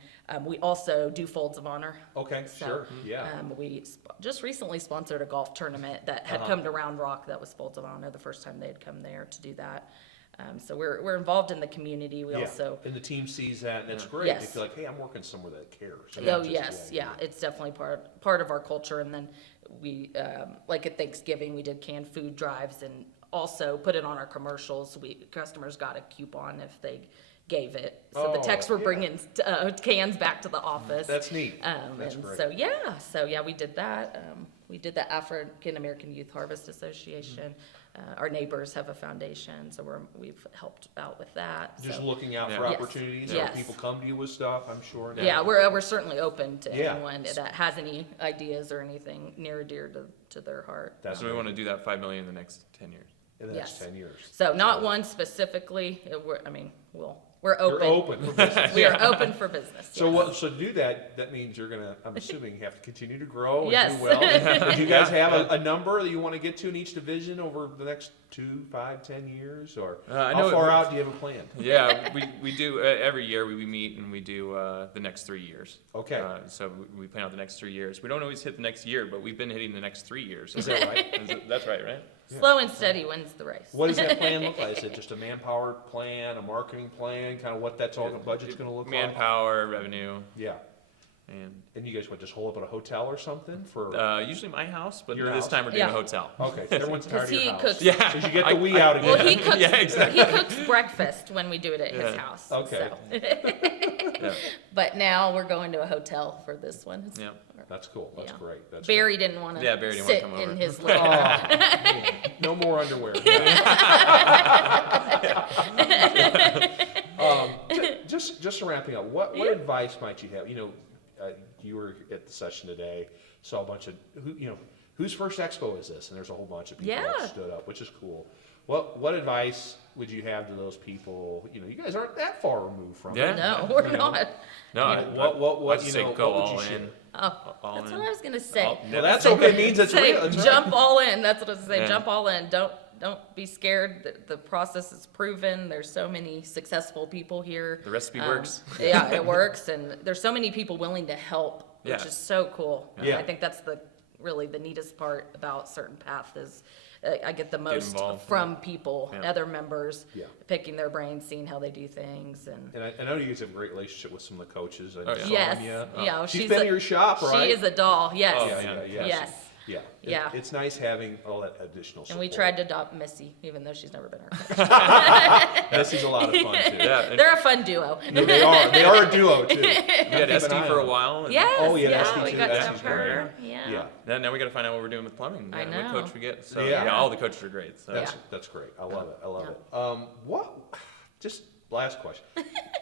We also do Folds of Honor. Okay, So, sure, yeah. We just recently sponsored a golf tournament that had come to Round Rock. That was Folds of Honor, the first time they had come there to do that. So we're involved in the community. We also. And the team sees that, and it's great. Yes. They feel like, hey, I'm working somewhere that cares. Oh, Not just- yes, yeah, it's definitely part of our culture. And then we, like at Thanksgiving, we did canned food drives and also put it on our commercials. Customers got a coupon if they gave it. So the Oh, techs were yeah. bringing cans back to the office. That's neat. That's And great. so yeah, we did that. We did the African American Youth Harvest Association. Our neighbors have a foundation, so we've helped out with that. Just So, looking out for Yes. opportunities. Yes. People come to you with stuff, I'm sure. yeah, we're certainly open to Yeah. anyone that has any ideas or anything near or dear to their heart. That's So we want to do that 5 million in the next 10 years. in the next Yes. 10 years. So not one specifically. We're You're open. open for business. We are open for business. So yes. to do that, that means you're gonna, I'm assuming, you have to continue to grow and Yes. do well. Do you guys have a number that you want to get to in each division over the next 2, 5, 10 years? Or I how know far it- out do you have a plan? Yeah, we do every year we meet and we do the next 3 years. Okay. So we plan out the next 3 years. We don't always hit the next year, but we've been hitting the next 3 years. Is that right? That's right, right? Slow and steady wins the race. What does that plan look like? Is it just a manpower plan, a marketing plan, kind of what that's all the budget's gonna look like? Manpower, revenue, Yeah. and And you guys would just hold up at a hotel or something for? usually my house, but Your this house? time we're doing Yeah. a hotel. Okay, so everyone's tired of Because your he house. cooks. Yeah. Because you get the we out again. Well, he cooks. Yeah, exactly. He cooks breakfast when we do it at his Yeah. house. Okay. So. Yeah. But now we're going to a hotel for this one. Yeah. That's cool. That's Yeah. great. That's Barry didn't want to Yeah, Barry didn't wanna sit come in over. his great. living room. Oh, no more underwear. Just wrapping up, what advice might you have? You know, you were at the session today, saw a bunch of whose first expo is this? And there's a whole bunch of people Yeah. that stood up, which is cool. What advice would you have to those people? You know, you guys aren't that far removed from Yeah. it. No, we're You know, not. No, What I'd you say know? go what would all you share? in. Oh, All that's in. what I was gonna say. Well, that's okay. It means it's Say, real. It's jump all in. That's what I was gonna say. Yeah. Jump all in. Don't be scared. The process is proven. There's so many successful people here. The recipe works. Yeah, it works, and there's so many people willing to help, which Yeah. is so cool. Yeah. I think that's really the neatest part about Certain Path is I get the most involved, from people, Yeah. other members, Yeah. picking their brains, seeing how they do things, and And I know you guys have a great relationship with some of the coaches. I know Oh, yeah. yes, Sonia. yeah, She's been in your shop, right? She is a doll. Yes. Oh, Yeah, yeah. yeah, Yes. Yeah. Yeah. It's nice having all that additional And support. we tried to adopt Missy, even though she's never been our coach. Missy's a lot of fun too. Yeah, and They're a fun duo. No, they are. They are a duo too. we had Keep an SD eye for on a while. And Yes. Oh, yeah, yeah, SD we too. got to SD's have her. great. Yeah. Yeah. Now we got to find out what we're doing with plumbing. I What know. coach we get. So Yeah. all the coaches are great. So That's great. I love it. I love Yeah. it. What? Just last question.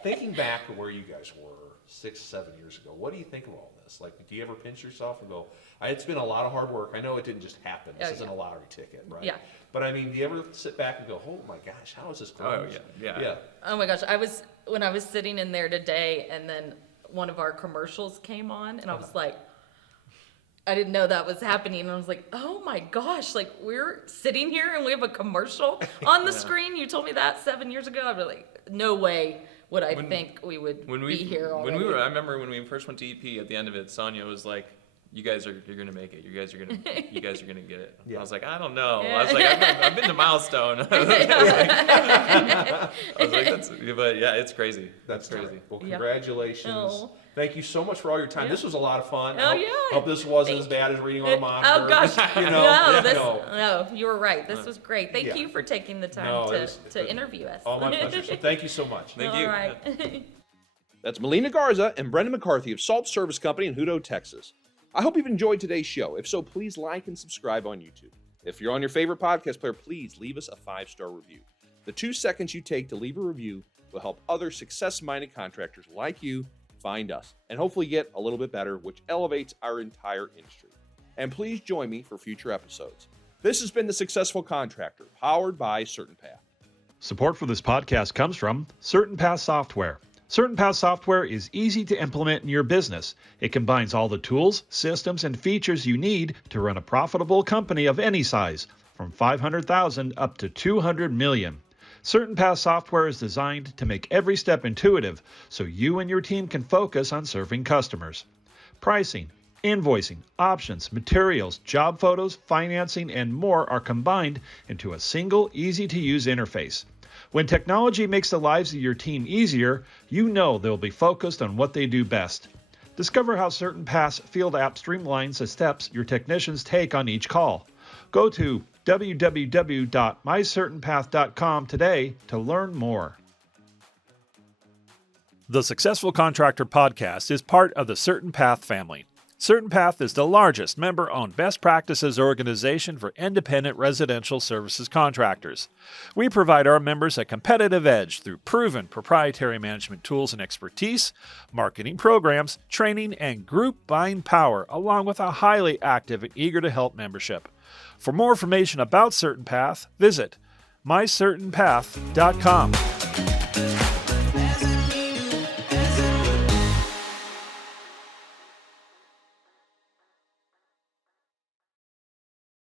Thinking back to where you guys were 6, 7 years ago, what do you think of all this? Like, do you ever pinch yourself and go, it's been a lot of hard work. I know it didn't just happen. This Oh, isn't yeah. a lottery ticket, right? Yeah. But I mean, do you ever sit back and go, oh my gosh, how is this going? Oh, yeah. Yeah. Oh my gosh, when I was sitting in there today, and then one of our commercials came on, and I was like, I didn't know that was happening, and I was like, oh my gosh, like we're sitting here and we have a commercial on the screen. You told me that 7 years ago. I'd be like, no way would I think we would be here already. I remember when we first went to EP. At the end of it, Sonia was like, you're gonna make it. You guys are gonna get it. Yeah. I was like, I don't know. Yeah. I was like, I've been to Milestone. I was like, but yeah, it's crazy. That's crazy. great. Well, Yeah. congratulations. Oh. Thank you so much for all your time. Yeah. This was a lot of fun. Oh, Hope- yeah. Hope this wasn't as Thank bad as reading on a monitor. Oh gosh, You know? no, you were right. This was great. Thank Yeah. you for taking the time No, it was- to interview us. All my pleasure. So thank you so much. Thank you. All right. That's Melina Garza and Brendan McCarthy of Salt Service Company in Hutto, Texas. I hope you've enjoyed today's show. If so, please like and subscribe on YouTube. If you're on your favorite podcast player, please leave us a 5-star review. The 2 seconds you take to leave a review will help other success-minded contractors like you find us and hopefully get a little bit better, which elevates our entire industry. And please join me for future episodes. This has been The Successful Contractor, powered by Certain Path. Support for this podcast comes from Certain Path Software. Certain Path Software is easy to implement in your business. It combines all the tools, systems, and features you need to run a profitable company of any size, from $500,000 up to $200 million. Certain Path Software is designed to make every step intuitive so you and your team can focus on serving customers. Pricing, invoicing, options, materials, job photos, financing, and more are combined into a single, easy-to-use interface. When technology makes the lives of your team easier, you know they'll be focused on what they do best. Discover how Certain Path's field app streamlines the steps your technicians take on each call. Go to www.mycertainpath.com today to learn more. The Successful Contractor podcast is part of the Certain Path family. Certain Path is the largest member-owned best practices organization for independent residential services contractors. We provide our members a competitive edge through proven proprietary management tools and expertise, marketing programs, training, and group buying power, along with a highly active and eager-to-help membership. For more information about Certain Path, visit mycertainpath.com.